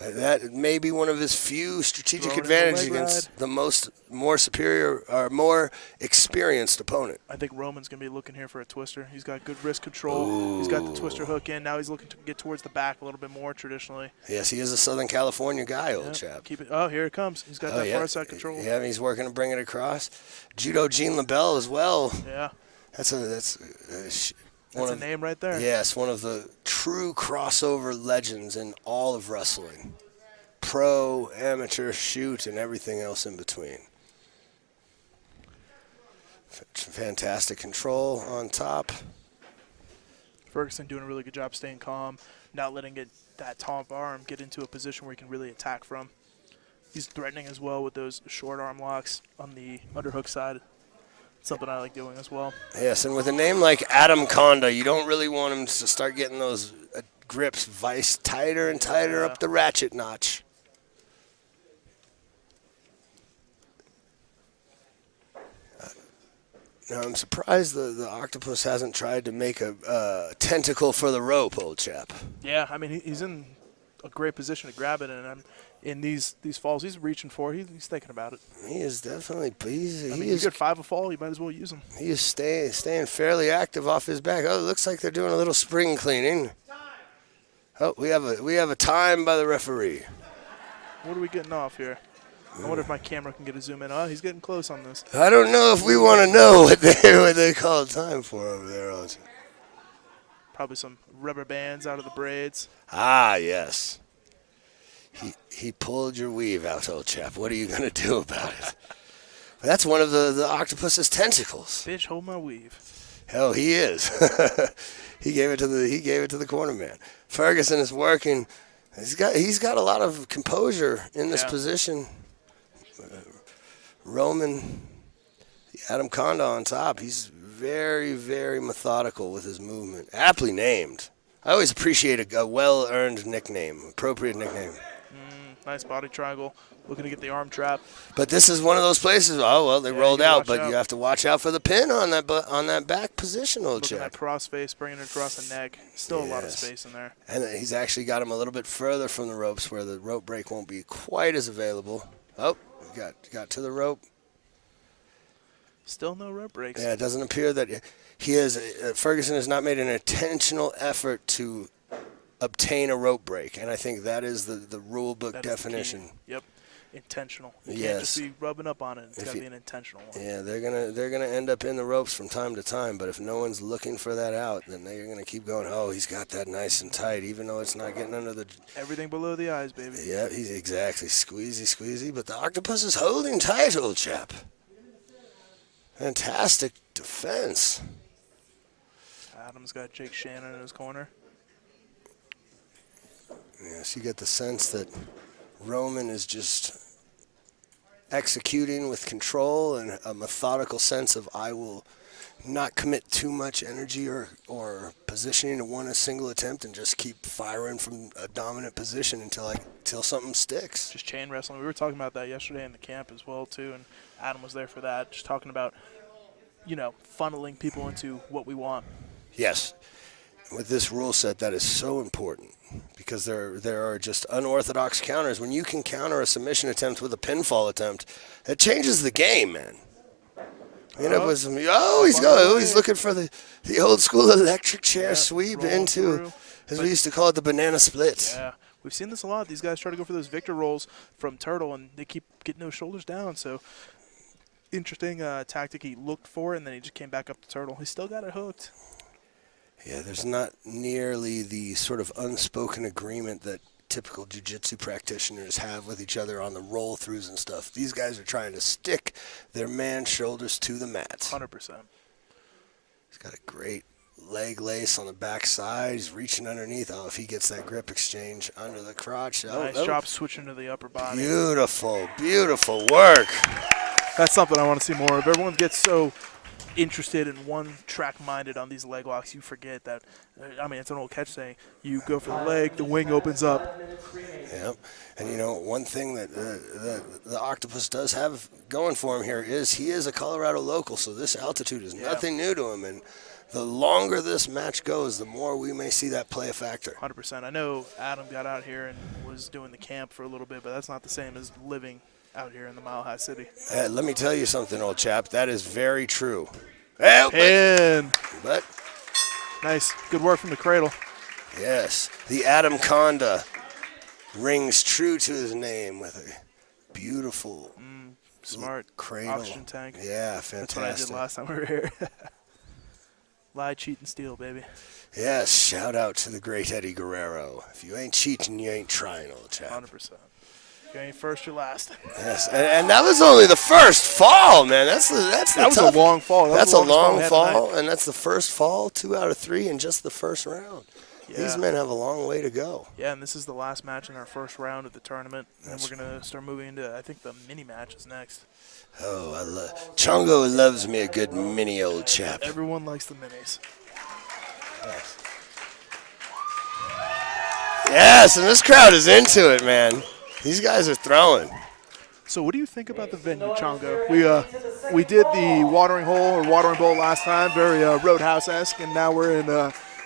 That may be one of his few strategic advantages against the more superior or more experienced opponent. I think Roman's going to be looking here for a twister. He's got good wrist control. Ooh. He's got the twister hook in. Now he's looking to get towards the back a little bit more traditionally. Yes, he is a Southern California guy, old chap. Keep it. Oh, here it comes. He's got that far side control. Yeah, he's working to bring it across. Judo Gene LaBelle as well. Yeah. That's a name right there. Yes, one of the true crossover legends in all of wrestling. Pro, amateur, shoot, and everything else in between. Fantastic control on top. Ferguson doing a really good job staying calm, not letting that top arm get into a position where he can really attack from. He's threatening as well with those short arm locks on the underhook side. Something I like doing as well. Yes, and with a name like Adam Conda, you don't really want him to start getting those grips vice tighter and tighter up the ratchet notch. Now, I'm surprised the Octopus hasn't tried to make a tentacle for the rope, old chap. Yeah, I mean, he's in a great position to grab it, and in these falls he's reaching for. He's thinking about it. He is definitely. You get 5 a fall, you might as well use him. He is staying fairly active off his back. Oh, it looks like they're doing a little spring cleaning. Oh, we have a time by the referee. What are we getting off here? I wonder if my camera can get a zoom in. Oh, he's getting close on this. I don't know if we want to know what they call time for over there. Probably some rubber bands out of the braids. Ah, yes. He pulled your weave out, old chap. What are you going to do about it? That's one of the octopus's tentacles. Bitch, hold my weave. Hell, he is. He gave it to the corner man. Ferguson is working. He's got a lot of composure in this position. Roman, Adam Conda on top. He's very, very methodical with his movement. Aptly named. I always appreciate a well-earned nickname, appropriate nickname. Nice body triangle. Looking to get the arm trap. But this is one of those places. Oh well, they rolled out, but you have to watch out for the pin on that back position, old chap. Looking at cross face, bringing it across the neck. Still a lot of space in there. And he's actually got him a little bit further from the ropes, where the rope break won't be quite as available. Oh, got to the rope. Still no rope breaks. Yeah, it doesn't appear that Ferguson has not made an intentional effort to obtain a rope break, and I think that is the rule book definition. Yep, intentional. You can't just be rubbing up on it. It's got to be an intentional one. Yeah, they're gonna end up in the ropes from time to time, but if no one's looking for that out, then they're gonna keep going. Oh, he's got that nice and tight, even though it's not getting under the. Everything below the eyes, baby. Yeah, he's exactly squeezy, but the octopus is holding tight, old chap. Fantastic defense. Adam's got Jake Shannon in his corner. Yes, you get the sense that Roman is just executing with control and a methodical sense of I will not commit too much energy or positioning to one a single attempt and just keep firing from a dominant position until something sticks. Just chain wrestling. We were talking about that yesterday in the camp as well too, and Adam was there for that. Just talking about, funneling people into what we want. Yes. With this rule set, that is so important because there are just unorthodox counters. When you can counter a submission attempt with a pinfall attempt, it changes the game, man. He's looking for the old school electric chair sweep into, as we used to call it, the banana split. Yeah, we've seen this a lot. These guys try to go for those Victor rolls from Turtle, and they keep getting those shoulders down. So interesting tactic he looked for, and then he just came back up to Turtle. He still got it hooked. Yeah, there's not nearly the sort of unspoken agreement that typical jiu-jitsu practitioners have with each other on the roll-throughs and stuff. These guys are trying to stick their man's shoulders to the mat. 100%. He's got a great leg lace on the backside. He's reaching underneath. Oh, if he gets that grip exchange under the crotch. Nice drop switching to the upper body. Beautiful, beautiful work. That's something I want to see more of. Everyone gets so interested in one track-minded on these leg locks, you forget that. It's an old catch saying, you go for the leg, the wing opens up. Yep. And one thing that the Octopus does have going for him here is he is a Colorado local, so this altitude is nothing new to him. And the longer this match goes, the more we may see that play a factor. 100%. I know Adam got out here and was doing the camp for a little bit, but that's not the same as living out here in the Mile High City. Let me tell you something, old chap. That is very true. But nice. Good work from the cradle. Yes. The Adam Conda rings true to his name with a beautiful smart cradle. Oxygen tank. Yeah, fantastic. That's what I did last time we were here. Lie, cheat, and steal, baby. Yes, shout out to the great Eddie Guerrero. If you ain't cheating, you ain't trying, old chap. 100%. You ain't first, you're last. Yes, and that was only the first fall, man. That was a long fall. That's a long fall, and that's the first fall, 2 out of 3 in just the first round. Yeah. These men have a long way to go. Yeah, and this is the last match in our first round of the tournament, and we're going to start moving into, I think, the mini matches next. Oh, Chongo loves me a good mini, old chap. Everyone likes the minis. Yes, and this crowd is into it, man. These guys are throwing. So what do you think about the venue, Chongo? We did the watering hole or watering bowl last time, very Roadhouse-esque, and now we're in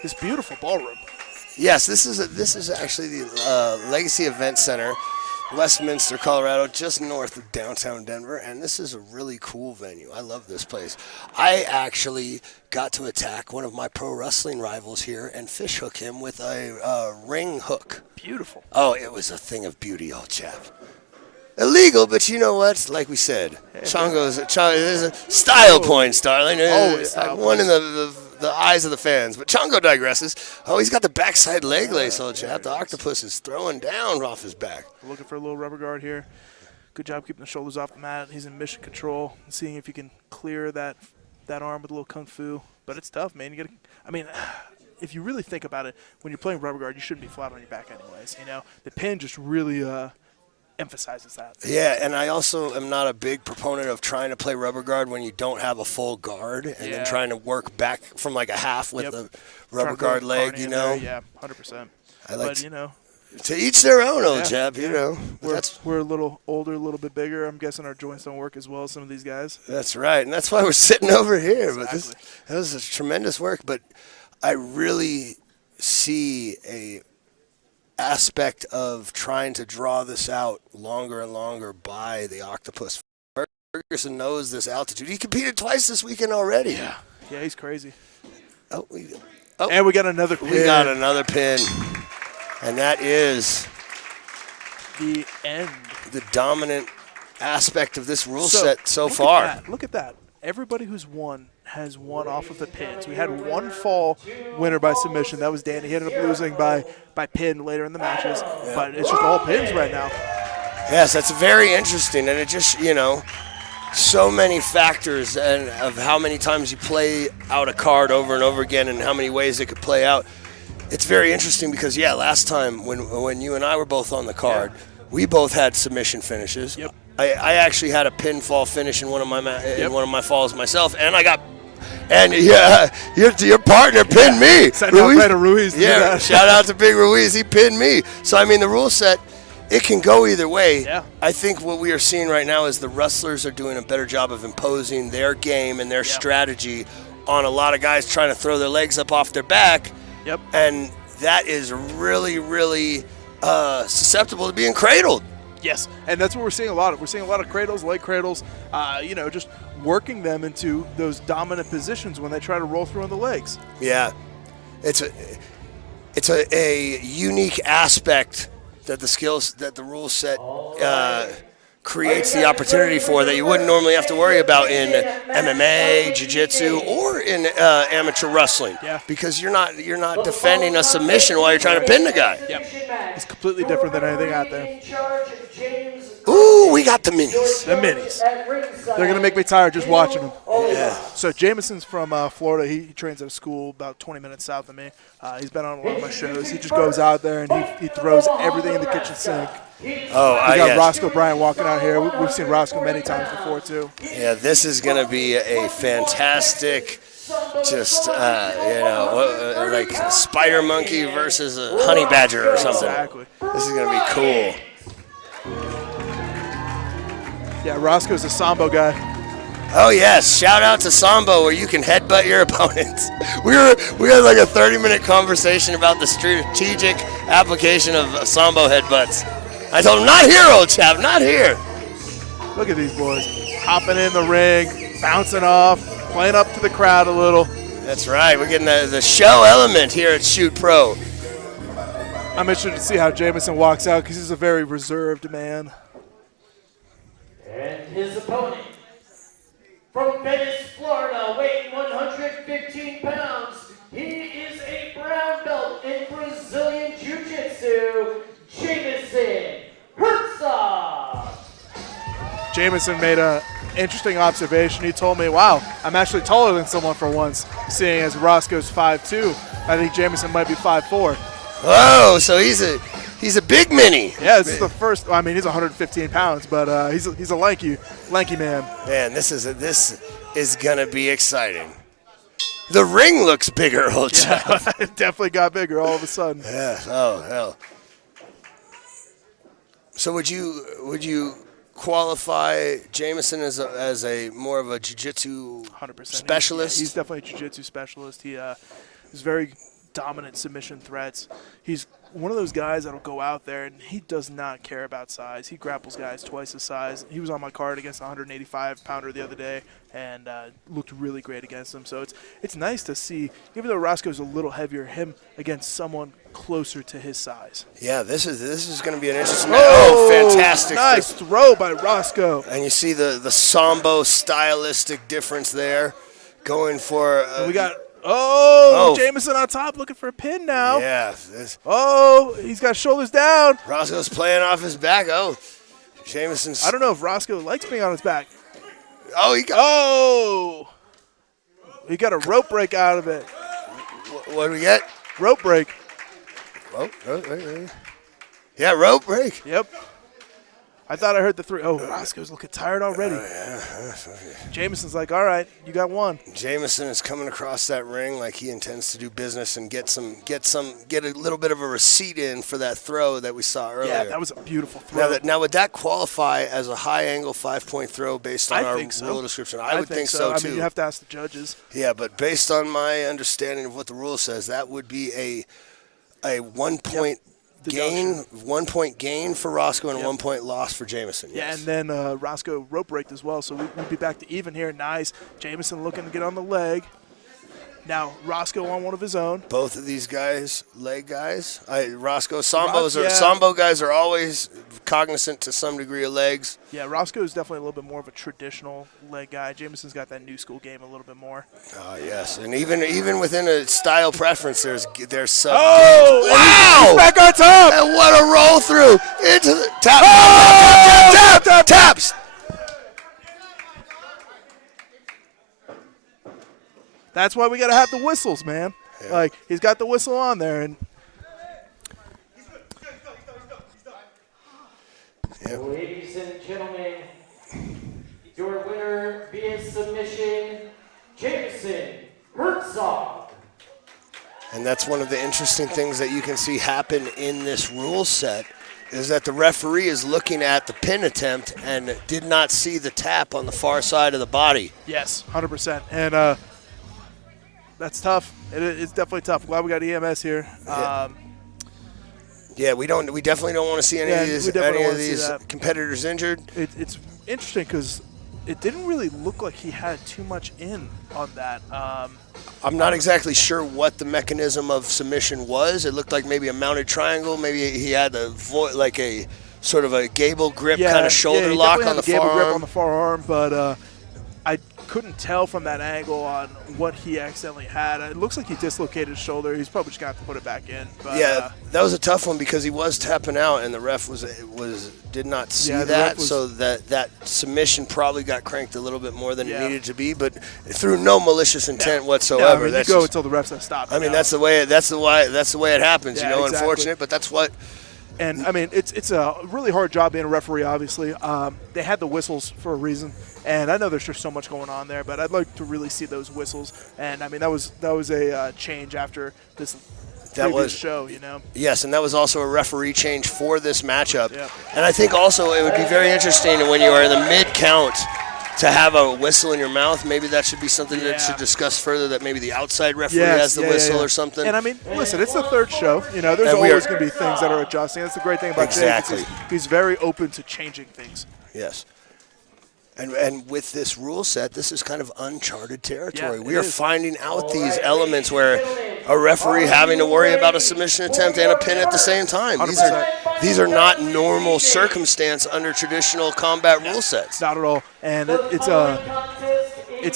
this beautiful ballroom. Yes, this is actually the Legacy Event Center, Westminster, Colorado, just north of downtown Denver, and this is a really cool venue. I love this place. I actually got to attack one of my pro wrestling rivals here and fish hook him with a ring hook. Beautiful. Oh, it was a thing of beauty, old chap. Illegal, but you know what? Like we said, Chongo's there's a style points, darling. Always one in the eyes of the fans. But Chongo digresses. Oh, he's got the backside leg lace, old chap. The Octopus is throwing down off his back. We're looking for a little rubber guard here. Good job keeping the shoulders off the mat. He's in mission control, seeing if you can clear that arm with a little kung fu. But it's tough, man. If you really think about it, when you're playing rubber guard, you shouldn't be flat on your back anyways. The pin just really emphasizes that. Yeah, and I also am not a big proponent of trying to play rubber guard when you don't have a full guard and then trying to work back from like a half with the rubber guard leg, Yeah, 100%. I like but, to each their own, old chap, We're a little older, a little bit bigger. I'm guessing our joints don't work as well as some of these guys. That's right, and that's why we're sitting over here. Exactly. But that was a tremendous work, but I really see a aspect of trying to draw this out longer and longer by the Octopus. Ferguson knows this altitude. He competed twice this weekend already. Yeah, he's crazy. And we got another pin. We got another pin. And that is the end. The dominant aspect of this rule set so far. Look at that. Everybody who's won has won off of the pins. We had one fall winner by submission. That was Danny. He ended up losing by pin later in the matches. But it's just all pins right now. Yes, that's very interesting. And it just, so many factors and of how many times you play out a card over and over again and how many ways it could play out. It's very interesting because, last time when you and I were both on the card, we both had submission finishes. Yep. I actually had a pinfall finish in one of my falls myself, and I got your partner pinned me. Ruiz. Yeah, shout out to Big Ruiz. He pinned me. So, I mean, the rule set, it can go either way. Yeah. I think what we are seeing right now is the wrestlers are doing a better job of imposing their game and their strategy on a lot of guys trying to throw their legs up off their back. Yep. And that is really, really susceptible to being cradled. Yes, and that's what we're seeing a lot of. We're seeing a lot of cradles, leg cradles, just working them into those dominant positions when they try to roll through on the legs. Yeah. It's a unique aspect that the rule set creates the opportunity for that you wouldn't normally have to worry about in MMA, Jiu-Jitsu, or in amateur wrestling. Yeah. Because you're not defending a submission while you're trying to pin the guy. Yep. It's completely different than anything out there. Ooh, we got the minis. The minis. They're going to make me tired just watching them. Yeah. So Jameson's from Florida. He trains at a school about 20 minutes south of me. He's been on a lot of my shows. He just goes out there and he throws everything in the kitchen sink. Oh, we got Roscoe Bryant walking out here. We've seen Roscoe many times before, too. Yeah, this is going to be a fantastic, just, like spider monkey versus a honey badger or something. Exactly. This is going to be cool. Yeah, Roscoe's a Sambo guy. Oh, yes. Shout out to Sambo where you can headbutt your opponents. We had like a 30-minute conversation about the strategic application of Sambo headbutts. I told him, not here, old chap, not here. Look at these boys. Hopping in the ring, bouncing off, playing up to the crowd a little. That's right. We're getting the show element here at Shoot Pro. I'm interested to see how Jameson walks out because he's a very reserved man. And his opponent, from Venice, Florida, weighing 115 pounds, he is a brown belt in Brazilian Jiu-Jitsu, Jameson Herzog. Jameson made an interesting observation. He told me, wow, I'm actually taller than someone for once, seeing as Roscoe's 5'2". I think Jameson might be 5'4". Oh, so he's a big mini. Yeah, this is the first. I mean, he's 115 pounds, but he's a lanky man. Man, this is gonna be exciting. The ring looks bigger, old chap. It definitely got bigger all of a sudden. Yeah. Oh hell. So would you qualify Jameson as a more of a jiu-jitsu 100% specialist? He's definitely a jiu-jitsu specialist. He is very dominant submission threats. He's one of those guys that'll go out there and he does not care about size. He grapples guys twice his size. He was on my card against a 185-pounder the other day and looked really great against him. So it's nice to see, even though Roscoe's a little heavier, him against someone closer to his size. Yeah, this is going to be an interesting match. Oh, fantastic. Nice throw by Roscoe. And you see the Sambo stylistic difference there, going for we got Jameson on top looking for a pin now. Yeah. He's got shoulders down. Roscoe's playing off his back. Oh, Jameson's. I don't know if Roscoe likes being on his back. Oh, he got a rope break out of it. What do we get? Rope break. Oh, yeah, rope break. Yep. I thought I heard the three. Oh, Roscoe's looking tired already. Jameson's like, all right, you got one. Jameson is coming across that ring like he intends to do business and get a little bit of a receipt in for that throw that we saw earlier. Yeah, that was a beautiful throw. Now would that qualify as a high-angle 5-point throw based on our rule description? I would think so, too. I mean, you have to ask the judges. Yeah, but based on my understanding of what the rule says, that would be a 1 point gain, 1 point gain for Roscoe and a 1 point loss for Jameson. Yeah, yes. and then Roscoe rope braked as well, so we'd be back to even here. Nice. Jameson looking to get on the leg. Now Roscoe on one of his own. Both of these guys, leg guys. Sambo guys are always cognizant to some degree of legs. Yeah, Roscoe is definitely a little bit more of a traditional leg guy. Jameson's got that new school game a little bit more. Oh yes, and even within a style preference, there's some. Oh, wow! He's back on top. And what a roll through into the tap. Taps. That's why we got to have the whistles, man. Yeah. Like, he's got the whistle on there. And ladies and gentlemen, your winner via submission, Jameson Herzog. And that's one of the interesting things that you can see happen in this rule set is that the referee is looking at the pin attempt and did not see the tap on the far side of the body. yes, 100%. And that's tough. It's definitely tough. Glad we got EMS here. Yeah, we definitely don't want to see any of these competitors injured. It's interesting because it didn't really look like he had too much in on that. I'm not exactly sure what the mechanism of submission was. It looked like maybe a mounted triangle. Maybe he had a sort of a gable grip kind of shoulder lock on the gable forearm. grip on the forearm, but I couldn't tell from that angle on what he accidentally had. It looks like he dislocated his shoulder. He's probably just going to have to put it back in. But, that was a tough one because he was tapping out, and the ref did not see that, so that submission probably got cranked a little bit more than it needed to be, but through no malicious intent whatsoever. No, you go until the refs have stopped. I mean, that's the way it happens. Exactly. Unfortunate, but that's what. And I mean, it's a really hard job being a referee. Obviously, they had the whistles for a reason. And I know there's just so much going on there, but I'd like to really see those whistles. And I mean, that was a change after this previous show, you know. Yes, and that was also a referee change for this matchup. Yep. And I think also it would be very interesting when you are in the mid count to have a whistle in your mouth. Maybe that should be something that should discuss further. That maybe the outside referee has the whistle or something. And I mean, listen, it's the third show. You know, there's always going to be things that are adjusting. That's the great thing about Jake. He's very open to changing things. Yes. And with this rule set, this is kind of uncharted territory. Yeah, we are finding out these elements where a referee having to worry about a submission attempt and a pin at the same time. These are not normal circumstance under traditional combat rule sets. Not at all. And it's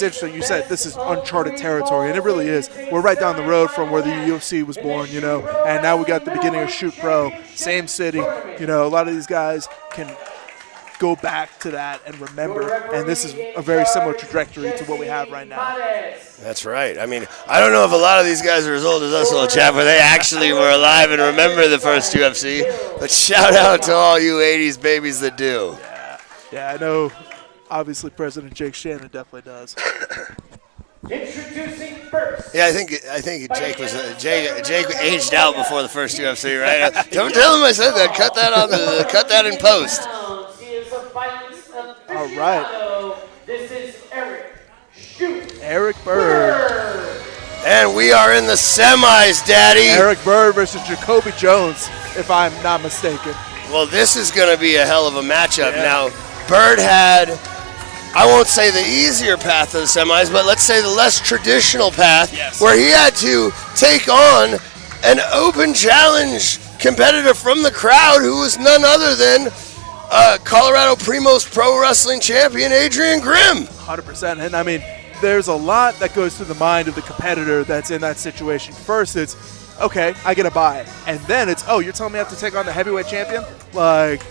interesting. You said this is uncharted territory, and it really is. We're right down the road from where the UFC was born, you know, and now we got the beginning of Shoot Pro, same city. You know, a lot of these guys can go back to that and remember, and this is a very similar trajectory to what we have right now. That's right. I mean, I don't know if a lot of these guys are as old as us, little chap, where they actually were alive and remember the first UFC, but shout out to all you 80s babies that do. Yeah, I know, obviously President Jake Shannon definitely does. Introducing first. Yeah, I think Jake aged out before the first UFC, right? Don't tell him I said that. Cut that in post. All right. This is Eric Bird. And we are in the semis, Daddy. Eric Bird versus Jacoby Jones, if I'm not mistaken. Well, this is going to be a hell of a matchup. Yeah. Now, Bird had, I won't say the easier path of the semis, but let's say the less traditional path, where he had to take on an open challenge competitor from the crowd who was none other than Colorado Primos Pro Wrestling Champion Adrian Grimm. 100%. And I mean, there's a lot that goes through the mind of the competitor that's in that situation. First, it's, okay, I get a bye. And then it's, oh, you're telling me I have to take on the heavyweight champion? Like,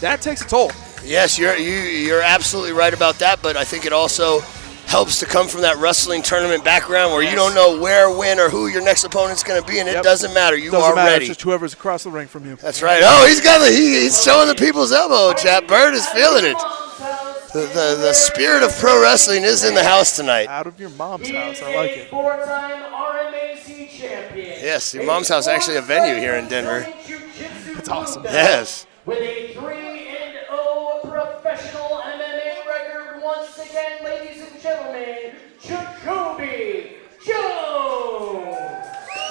that takes a toll. Yes, you're absolutely right about that, but I think it also helps to come from that wrestling tournament background where you don't know where, when, or who your next opponent's going to be, and it doesn't matter. You are ready. It's just whoever's across the ring from you. That's right. Oh, he's showing the people's elbow, chap. Bird is feeling it. The spirit of pro wrestling is in the house tonight. Out of your mom's house. I like it. Four-time RMAC champion. Yes, your mom's house is actually a venue here in Denver. That's awesome. Yes. With a 3-0 professional MMA record, once again, ladies and gentlemen, Jacoby Jones.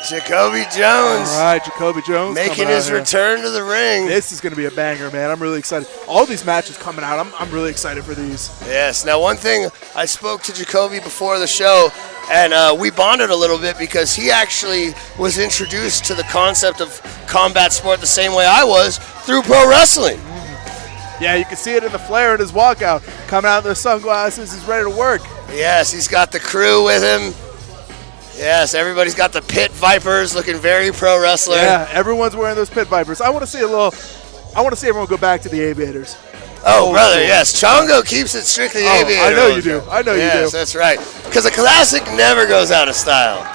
Jacoby Jones. All right, Jacoby Jones making his return to the ring. This is going to be a banger, man. I'm really excited. All these matches coming out, I'm really excited for these. Yes. Now, one thing, I spoke to Jacoby before the show, and we bonded a little bit because he actually was introduced to the concept of combat sport the same way I was through pro wrestling. Mm-hmm. Yeah, you can see it in the flair in his walkout. Coming out in the sunglasses, he's ready to work. Yes, he's got the crew with him. Yes, everybody's got the Pit Vipers, looking very pro wrestler. Yeah, everyone's wearing those Pit Vipers. I want to see everyone go back to the Aviators. Oh, brother, yes. Chongo keeps it strictly aviator. I know you do. I know you do. Yes, that's right. Because a classic never goes out of style.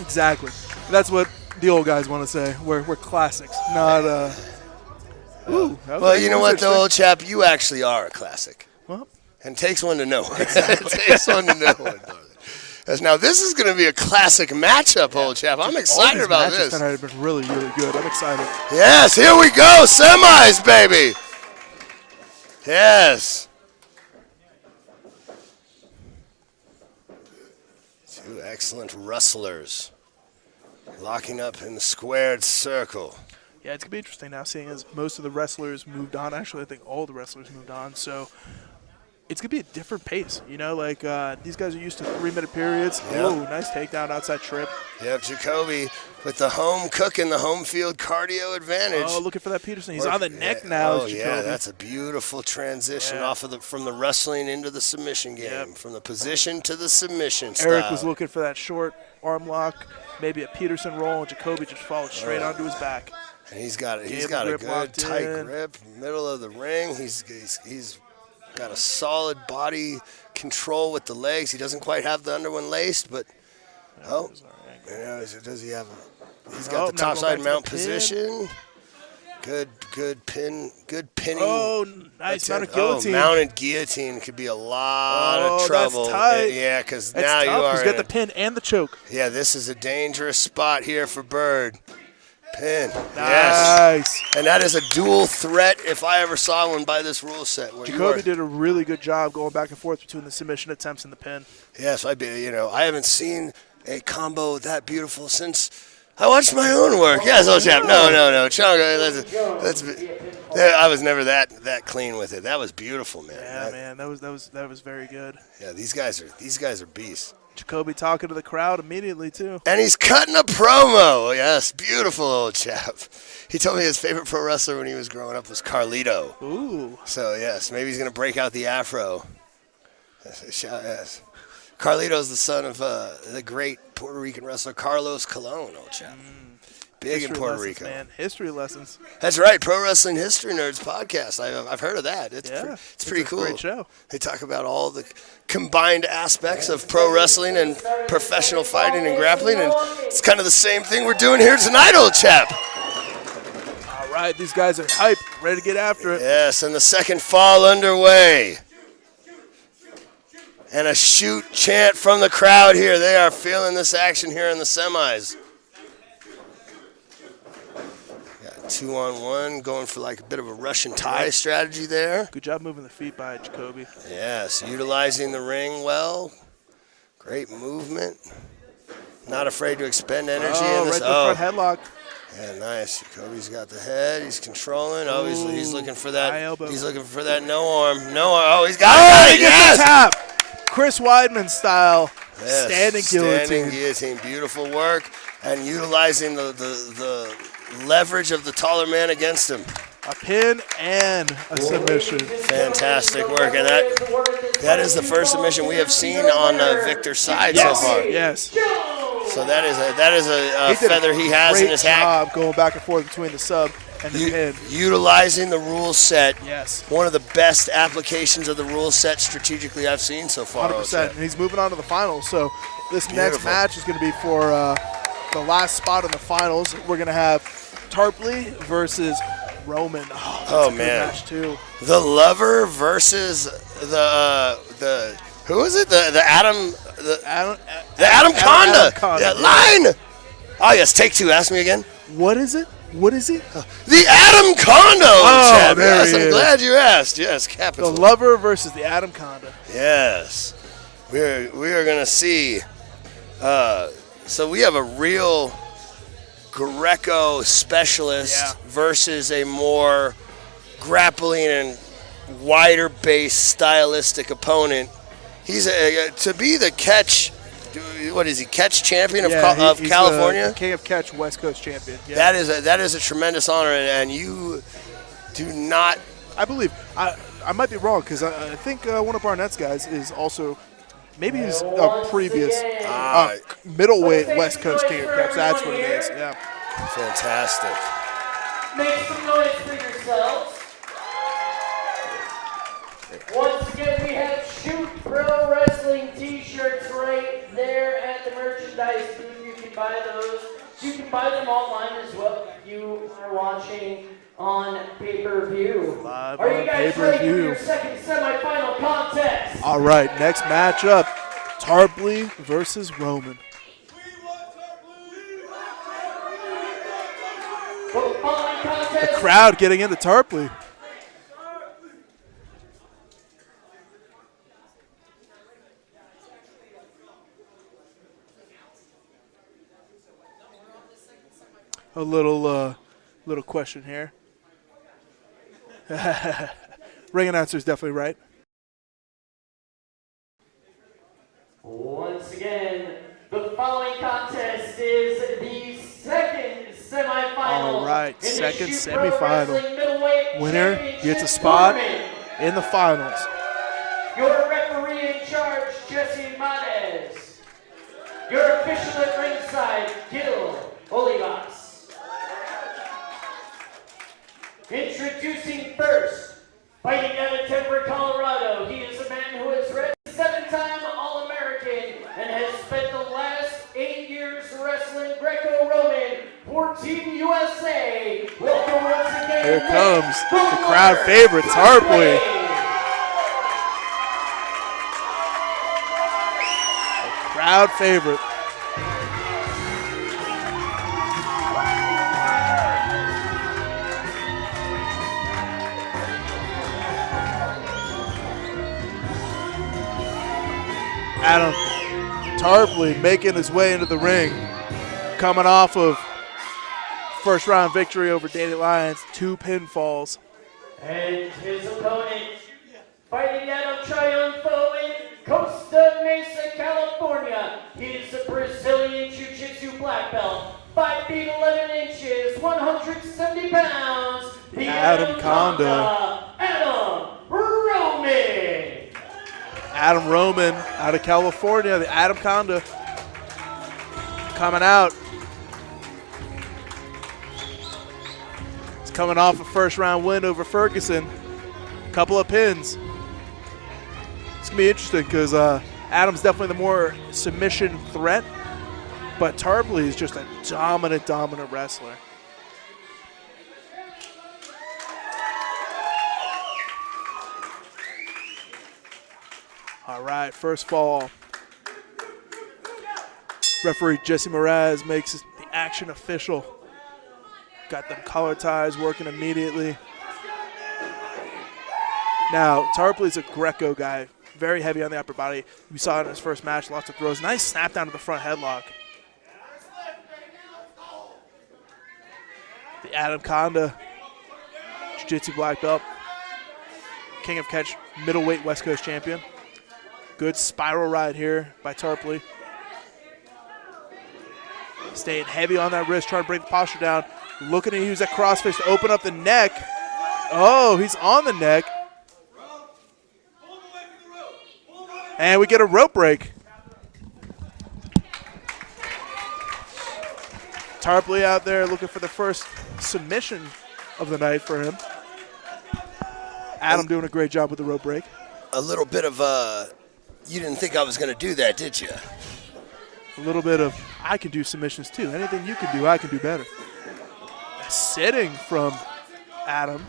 Exactly. That's what the old guys want to say. We're classics, not. Ooh. Well, you know what, though, old chap? You actually are a classic. Well, and it takes one to know one. It takes one to know one. Now, this is going to be a classic matchup, old chap. I'm excited about this. Tonight have been really, really good. I'm excited. Yes, here we go. Semis, baby. Yes. Two excellent wrestlers locking up in the squared circle. Yeah, it's going to be interesting now seeing as most of the wrestlers moved on. Actually, I think all the wrestlers moved on. So it's going to be a different pace. You know, like these guys are used to 3-minute periods. Yep. Whoa, nice takedown, outside trip. Yep, Jacoby with the home cook and the home field cardio advantage. Oh, looking for that Peterson. He's on the neck now. Oh, yeah, that's a beautiful transition off of from the wrestling into the submission game, from the position to the submission style. Eric was looking for that short arm lock, maybe a Peterson roll, and Jacoby just followed straight onto his back. And he's got a good tight grip, middle of the ring. He's got a solid body control with the legs. He doesn't quite have the under one laced, but does he have? He's got the topside mount position. Good pinning. Oh, nice mounted guillotine. Oh, mounted guillotine could be a lot of trouble. That's tight. Yeah, because now tough. you are. He's got the pin and the choke. Yeah, this is a dangerous spot here for Bird. Pin. Nice. Yes. And that is a dual threat if I ever saw one by this rule set. Jacoby did a really good job going back and forth between the submission attempts and the pin. Yes, I haven't seen a combo that beautiful since I watched my own work. Yes, old chap. No. Chongo, I was never that clean with it. That was beautiful, man. Yeah, man. That was very good. Yeah, these guys are beasts. Jacoby talking to the crowd immediately, too. And he's cutting a promo. Yes, beautiful old chap. He told me his favorite pro wrestler when he was growing up was Carlito. Ooh. So, yes, maybe he's going to break out the afro. Yes. Carlito's the son of the great Puerto Rican wrestler Carlos Colon, old chap. Big in Puerto Rico. Man. History lessons. That's right, Pro Wrestling History Nerds podcast. I've heard of that. It's pretty cool. Great show. They talk about all the combined aspects of pro wrestling and professional fighting and grappling, and it's kind of the same thing we're doing here tonight, old chap. All right, these guys are hyped, ready to get after it. Yes, and the second fall underway. And a shoot chant from the crowd here. They are feeling this action here in the semis. 2-on-1, going for like a bit of a Russian tie strategy there. Good job moving the feet by Jacoby. Yes, utilizing the ring well. Great movement. Not afraid to expend energy in this. Right to the front headlock. Yeah, nice. Jacoby's got the head. He's controlling. Oh, he's looking for that. He's looking for that no arm. Oh, he's got it. He gets the tap. Chris Weidman style. Yes, standing guillotine. Standing guillotine. Beautiful work. And utilizing the leverage of the taller man against him. A pin and a submission. Fantastic work. And that is the first submission we have seen on Victor's side so far. Yes. So that is a feather he has in his hat. Great job going back and forth between the sub and the pin. Utilizing the rule set. Yes. One of the best applications of the rule set strategically I've seen so far. 100%. And he's moving on to the finals. So this next match is going to be for the last spot in the finals. We're going to have Tarpley versus Roman. Oh, man. Match too. The Lover versus the who is it? The Adam Conda. Yeah, line. Oh yes, take two. Ask me again. What is it? What is it? The Adam Conda. Oh, there yes, he I'm is. glad you asked. Yes, capital. The Lover versus the Adam Conda. Yes, we are gonna see. So we have a real Greco specialist versus a more grappling and wider base stylistic opponent. He's to be the catch. What is he? Catch champion of California. King of Catch West Coast champion. Yeah. That is a tremendous honor, and you do not. I believe I might be wrong because I think one of Barnett's guys is also. Maybe he's a previous middleweight West Coast King of Catch. That's what it is. Yeah. Fantastic. Make some noise for yourselves. Once again, we have Shoot Pro Wrestling t-shirts right there at the merchandise booth. You can buy those. You can buy them online as well if you are watching on pay-per-view. Live Are on you guys ready for pay-per-view. your second semifinal contest? All right, next matchup, Tarpley versus Roman. For the following The contest, crowd getting into Tarpley. A little question here. Ring announcer's definitely right. once again, the following contest is the second semifinal. All right, in the second Shoot Pro semifinal. Wrestling Middleweight Winner Championship gets a spot tournament. in the finals. Your referee in charge, Jesse Mares. Your official at ringside, Gil Olivas. Introducing first, fighting out of Denver, Colorado. He is a man who has read 7-time All-American and has spent the last 8 years wrestling Greco-Roman for Team USA. Welcome once again. Here comes the crowd favorite, Tarpley. Crowd favorite. Adam Tarpley making his way into the ring, coming off of first round victory over Danny Lyons, 2 pinfalls. And his opponent, fighting out of Triunfo in Costa Mesa, California. He is a Brazilian Jiu-Jitsu black belt, 5 feet 11 inches, 170 pounds. The Adam Conda. Adam Roman. Adam Roman out of California, the Adam Conda coming out. He's coming off a first round win over Ferguson. Couple of pins. It's going to be interesting because Adam's definitely the more submission threat, but Tarpley is just a dominant wrestler. All right, first fall. Referee Jesse Mraz makes the action official. Got them collar ties working immediately. Now, Tarpley's a Greco guy, very heavy on the upper body. We saw it in his first match, lots of throws. Nice snap down to the front headlock. The Adam Conda, Jiu-Jitsu black belt, King of Catch, middleweight West Coast champion. Good spiral ride here by Tarpley. Staying heavy on that wrist, trying to break the posture down. Looking to use that crossface to open up the neck. Oh, he's on the neck. And we get a rope break. Tarpley out there looking for the first submission of the night for him. Adam doing a great job with the rope break. A little bit of you didn't think I was going to do that, did you? A little bit of, I can do submissions too. Anything you can do, I can do better. Sitting from Adam.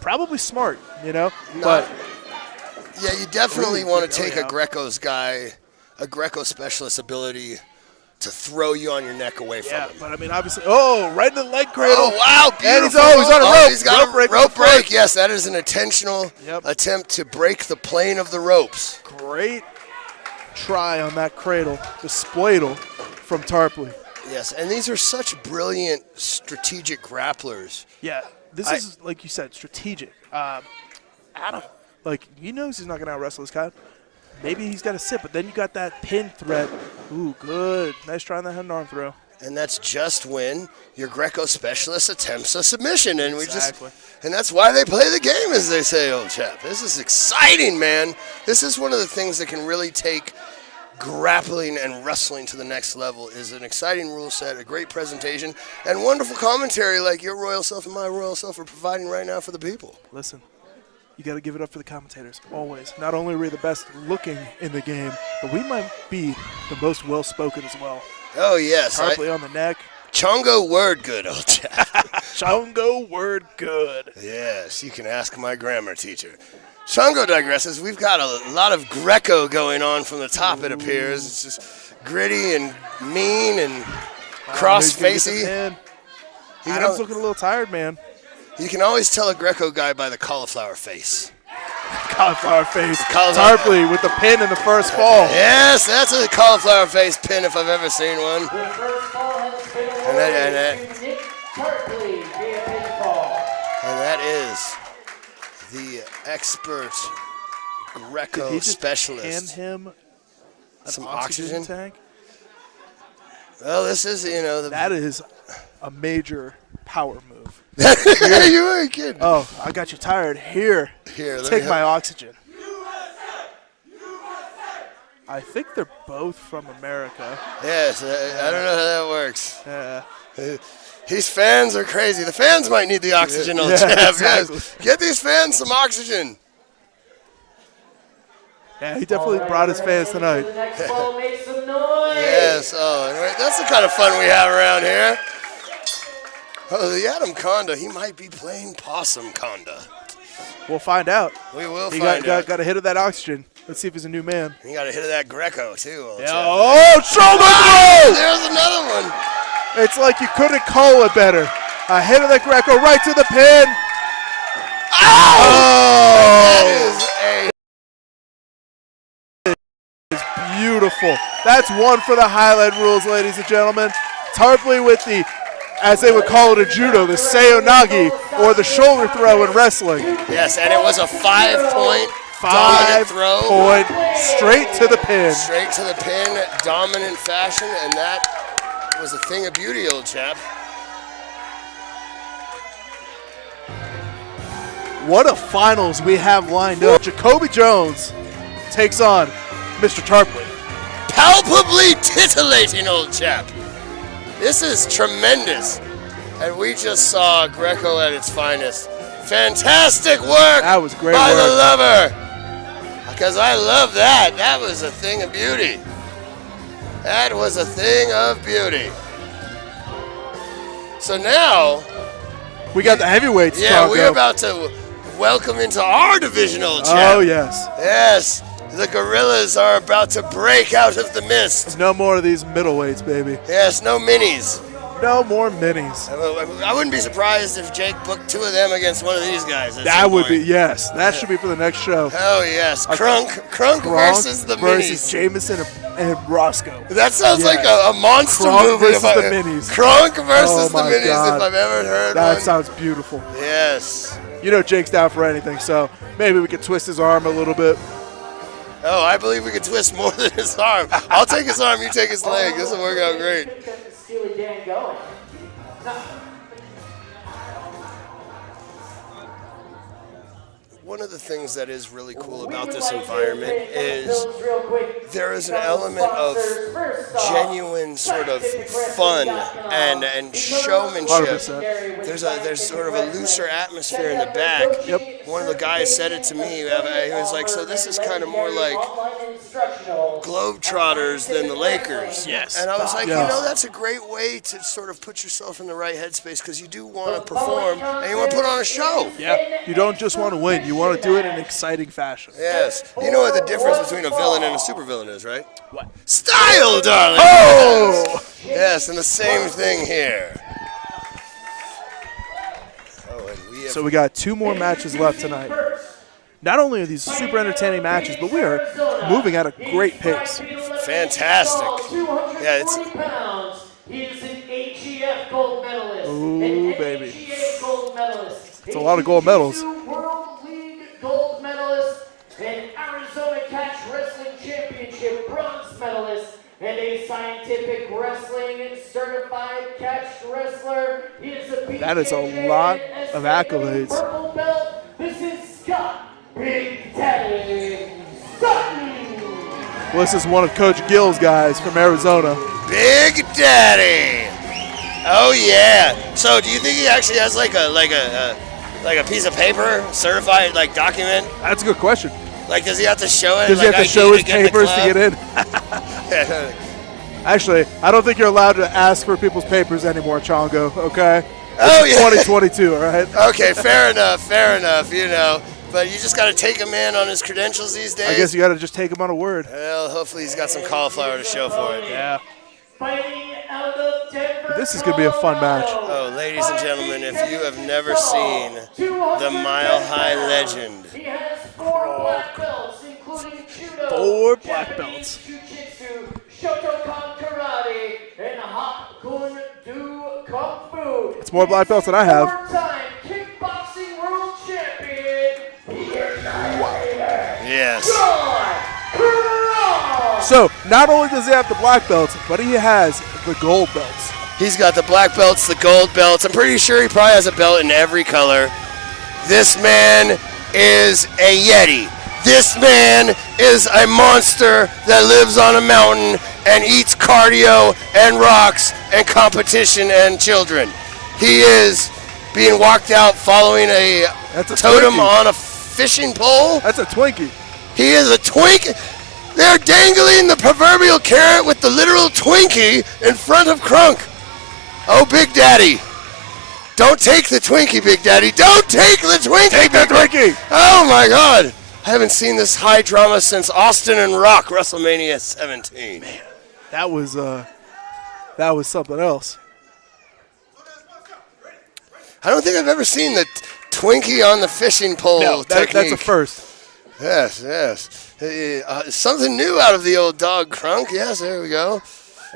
Probably smart, you know, but. Yeah, you definitely want to take a out. Greco's guy, a Greco specialist ability to throw you on your neck away from Yeah, him. but I mean, obviously, right in the leg cradle. Oh, wow, And beautiful. he's on a rope. He's got Rope break. rope break. Yes, that is an intentional Yep. attempt to break the plane of the ropes. Great try on that cradle, the spladle from Tarpley. Yes, and these are such brilliant strategic grapplers. Yeah, this is, like you said, strategic. Adam, like, he knows he's not going to out-wrestle this guy. Maybe he's got to sit, but then you got that pin threat. Ooh, good. Nice try on that head arm throw. And that's just when your Greco specialist attempts a submission, and and that's why they play the game, as they say, old chap. This is exciting, man. This is one of the things that can really take grappling and wrestling to the next level. Is an exciting rule set, a great presentation, and wonderful commentary like your royal self and my royal self are providing right now for the people. Listen, you got to give it up for the commentators, always. Not only are we the best looking in the game, but we might be the most well-spoken as well. Oh, yes. Tarpley on the neck. Chongo word good, old chap. Chongo word good. Yes, you can ask my grammar teacher. Chongo digresses. We've got a lot of Greco going on from the top, it appears. It's just gritty and mean and cross-facey. Adam's looking a little tired, man. You can always tell a Greco guy by the cauliflower face. Cauliflower face. Tarpley with the pin in the first fall. Yes, that's a cauliflower face pin if I've ever seen one. The first fall has been awarded to Nick Tarpley via pinfall. And that is the expert Greco Did he just specialist. hand him Some an oxygen tank? Well, this is, That is a major power move. You weren't kidding. Oh, I got you tired. Here, take my oxygen. I think they're both from America. Yes, I don't know how that works. Yeah. These fans are crazy. The fans might need the oxygen, old chap. Exactly. Yes. Get these fans some oxygen. Yeah, he definitely brought his fans tonight. The next ball makes some noise. Yes, that's the kind of fun we have around here. Oh, the Adam Conda, he might be playing Possum Conda. We'll find out. We will He find out. got a hit of that oxygen. Let's see if he's a new man. He got a hit of that Greco, too. Old chap. Oh, shoulder throw! There's another one. It's like you couldn't call it better. A hit of the Greco right to the pin. Oh! That is beautiful. That's one for the highlight rules, ladies and gentlemen. Tarpley with the, as they would call it in judo, the seonagi, or the shoulder throw in wrestling. Yes, and it was a 5-point dominant throw. 5 point straight to the pin. Straight to the pin, dominant fashion, and that was a thing of beauty, old chap. What a finals we have lined up. Jacoby Jones takes on Mr. Tarpley. Palpably titillating, old chap. This is tremendous. And we just saw Greco at its finest. Fantastic work That was great by work. the lover. Because I love that. That was a thing of beauty. That was a thing of beauty. So now, We got the heavyweights. yeah, Chongo. we're about to welcome into our division, old chap. Oh, yes. Yes, the gorillas are about to break out of the mist. No more of these middleweights, baby. Yes, no minis. No more minis. I wouldn't be surprised if Jake booked 2 of them against one of these guys. At That some would be, point. yes. That should be for the next show. Oh, yes. Crunk versus the versus minis. Jameson and Roscoe. That sounds Yes. like a monster Crunk movie. versus the minis. Crunk versus Oh, the my minis, God. if I've ever heard That one. sounds beautiful. Yes. You know Jake's down for anything, so maybe we could twist his arm a little bit. Oh, I believe we could twist more than his arm. I'll take his arm, you take his leg. This will work out great. I think that's the Steely Dan going. One of the things that is really cool about this environment is there is an element of genuine sort of fun and showmanship. 100%. There's sort of a looser atmosphere in the back. Yep. One of the guys said it to me. He was like, so this is kind of more like Globetrotters than the Lakers. Yes. And I was like, Yes. that's a great way to sort of put yourself in the right headspace because you do want to perform and you want to put on a show. Yeah. You don't just want to win. You want to do it in an exciting fashion. Yes. You know what the difference between a villain and a supervillain is, right? What? Style, darling! Oh! Yes, and the same thing here. Oh, and we have... So we got 2 more matches left tonight. Not only are these super entertaining matches, but we are moving at a great pace. Fantastic. Yeah, it's... pounds. He is an AGF gold medalist. Ooh, an baby. NGA gold medalist. It's a lot of gold medals. World League gold medalist, an Arizona Catch Wrestling Championship bronze medalist, and a Scientific Wrestling certified catch wrestler. He is a That is a lot of accolades. Purple belt. This is Scott Big Daddy Sutton. Well, this is one of Coach Gill's guys from Arizona. Big Daddy! Oh, yeah. So do you think he actually has like a Like a piece of paper, certified, like document? That's a good question. Like, does he have to show it? Does he like, have to show his papers to get in? Yeah. Actually, I don't think you're allowed to ask for people's papers anymore, Chongo, okay? Oh, yeah. 2022, all right? Okay, fair enough, you know. But you just got to take him in on his credentials these days. I guess you got to just take him on a word. Well, hopefully he's got some cauliflower to show for it. Yeah. Fighting out of Denver, This is going to be a fun match. Oh, ladies and gentlemen, if you have never seen the Mile High Legend, he has 4 black belts, including judo, 4 black Japanese belts. Jiu-Jitsu, Shotokan karate, and Hak Kun Do Kung Fu. It's more black belts than I have. 4-time kickboxing world champion. yes. So, not only does he have the black belts, but he has the gold belts. He's got the black belts, the gold belts. I'm pretty sure he probably has a belt in every color. This man is a Yeti. This man is a monster that lives on a mountain and eats cardio and rocks and competition and children. He is being walked out following a totem Twinkie. on a fishing pole. That's a Twinkie. He is a twink. They're dangling the proverbial carrot with the literal Twinkie in front of Crunk. Oh, Big Daddy. Don't take the Twinkie, Big Daddy. Don't take the Twinkie. Take the Twinkie. Oh, my God. I haven't seen this high drama since Austin and Rock, WrestleMania 17. Man, that was something else. I don't think I've ever seen the Twinkie on the fishing pole No, technique. that's a first. Yes, yes. Something new out of the old dog, Crunk. Yes, there we go.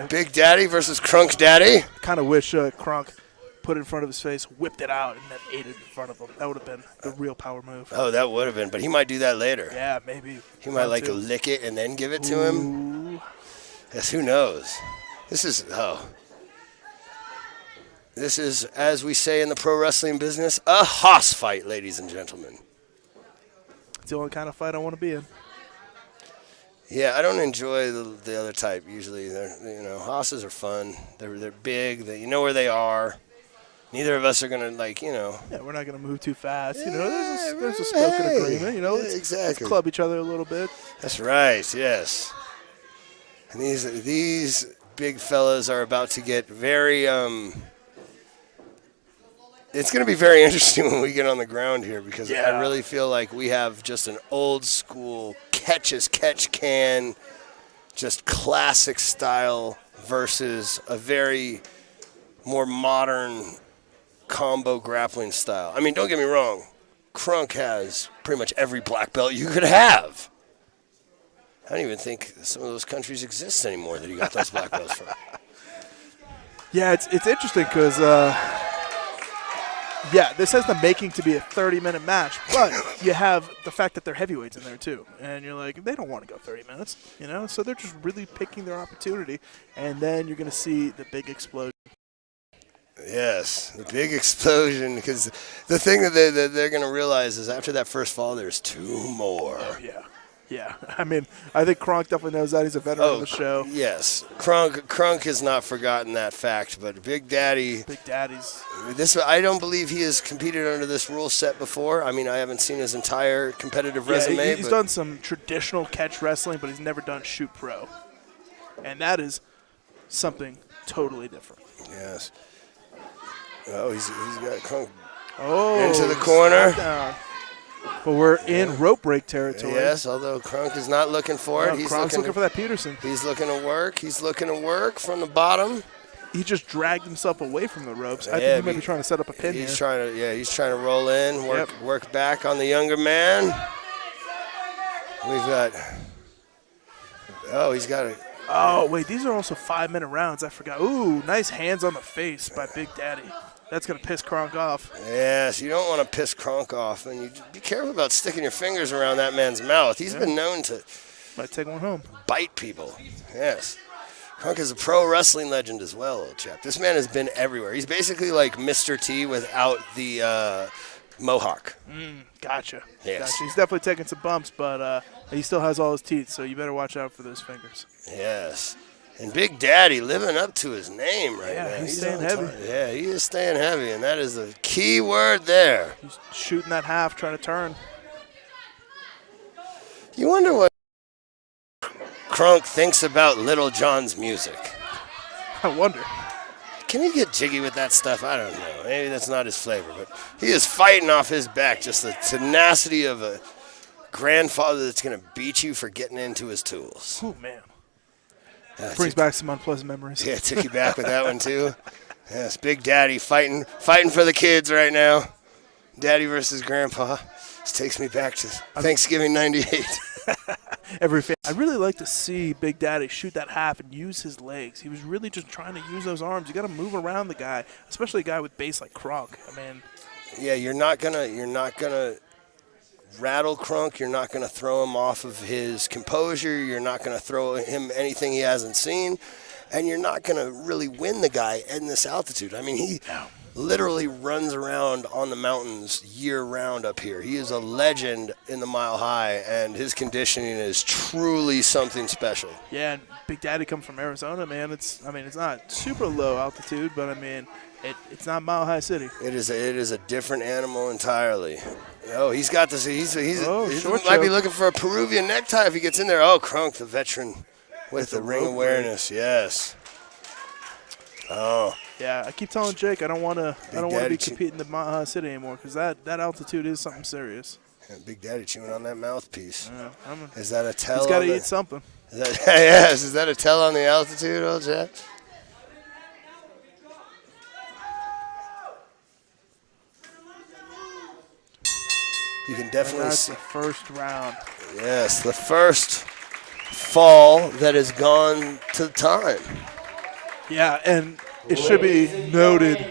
Big Daddy versus Crunk Daddy. Kind of wish Crunk put it in front of his face, whipped it out, and then ate it in front of him. That would have been the real power move. Oh, that would have been, but he might do that later. Yeah, maybe. He might like to lick it and then give it to him. Yes, who knows? This is, as we say in the pro wrestling business, a hoss fight, ladies and gentlemen. It's the only kind of fight I want to be in. Yeah, I don't enjoy the other type usually. Hosses are fun. They're big. You know where they are. Neither of us are gonna Yeah, we're not gonna move too fast. There's a spoken agreement. Let's club each other a little bit. That's right. Yes. And these big fellas are about to get very. It's going to be very interesting when we get on the ground here because I really feel like we have just an old school catch as catch can, just classic style versus a very more modern combo grappling style. I mean, don't get me wrong. Crunk has pretty much every black belt you could have. I don't even think some of those countries exist anymore that he got those black belts from. Yeah, it's interesting because, this has the making to be a 30-minute match, but you have the fact that they're heavyweights in there too. And you're like, they don't want to go 30 minutes, so they're just really picking their opportunity. And then you're going to see the big explosion. Yes, the big explosion, because the thing that they're going to realize is after that first fall, there's 2 more. Oh, yeah. I mean, I think Crunk definitely knows that. He's a veteran of the show. Yes, Crunk has not forgotten that fact, but Big Daddy's. I don't believe he has competed under this rule set before. I mean, I haven't seen his entire competitive resume. He's done some traditional catch wrestling, but he's never done shoot pro. And that is something totally different. Yes. Oh, he's got Crunk into the corner. But we're in rope break territory. Yes, although Crunk is not looking for it. Crunk's looking for that Peterson. He's looking to work. He's looking to work from the bottom. He just dragged himself away from the ropes. I think he might be trying to set up a pin here. He's trying to roll in, work back on the younger man. We've got. Oh, he's got it. Oh, wait, these are also 5-minute rounds. I forgot. Ooh, nice hands on the face by Big Daddy. That's going to piss Crunk off. Yes, you don't want to piss Crunk off. And you be careful about sticking your fingers around that man's mouth. He's been known to might take one home. Bite people. Yes. Crunk is a pro wrestling legend as well, old chap. This man has been everywhere. He's basically like Mr. T without the mohawk. Gotcha. Yes. Gotcha. He's definitely taking some bumps, but he still has all his teeth, so you better watch out for those fingers. Yes. And Big Daddy living up to his name right now. He's staying heavy. Yeah, he is staying heavy, and that is the key word there. He's shooting that half, trying to turn. You wonder what Crunk thinks about Little John's music. I wonder. Can he get jiggy with that stuff? I don't know. Maybe that's not his flavor, but he is fighting off his back. Just the tenacity of a grandfather that's going to beat you for getting into his tools. Oh, man. Brings back some unpleasant memories. Yeah, took you back with that one, too. Yes, Big Daddy fighting for the kids right now. Daddy versus Grandpa. This takes me back to Thanksgiving '98. I'd really like to see Big Daddy shoot that half and use his legs. He was really just trying to use those arms. You got to move around the guy, especially a guy with base like Crunk. I mean, yeah, you're not gonna rattle Crunk. You're not gonna throw him off of his composure. You're not gonna throw him anything he hasn't seen, and you're not gonna really win the guy in this altitude. I mean, he literally runs around on the mountains year-round up here. He is a legend in the Mile High, and his conditioning is truly something special. Yeah, and Big Daddy comes from Arizona, man. It's not super low altitude, but I mean, it's not Mile High City. It is a different animal entirely. Oh, he's got this. He short might be choke. looking for a Peruvian necktie if he gets in there. Oh, Crunk, the veteran with the ring awareness. Yes. Oh. Yeah, I keep telling Jake I don't want to Daddy be competing in Mile High City anymore because that altitude is something serious. Yeah, Big Daddy chewing on that mouthpiece. Yeah, is that a tell? He's got to eat something. Yes. Is that a tell on the altitude, old chap? You can definitely That's see. the first round. Yes, the first fall that has gone to time. Yeah, and it should be noted.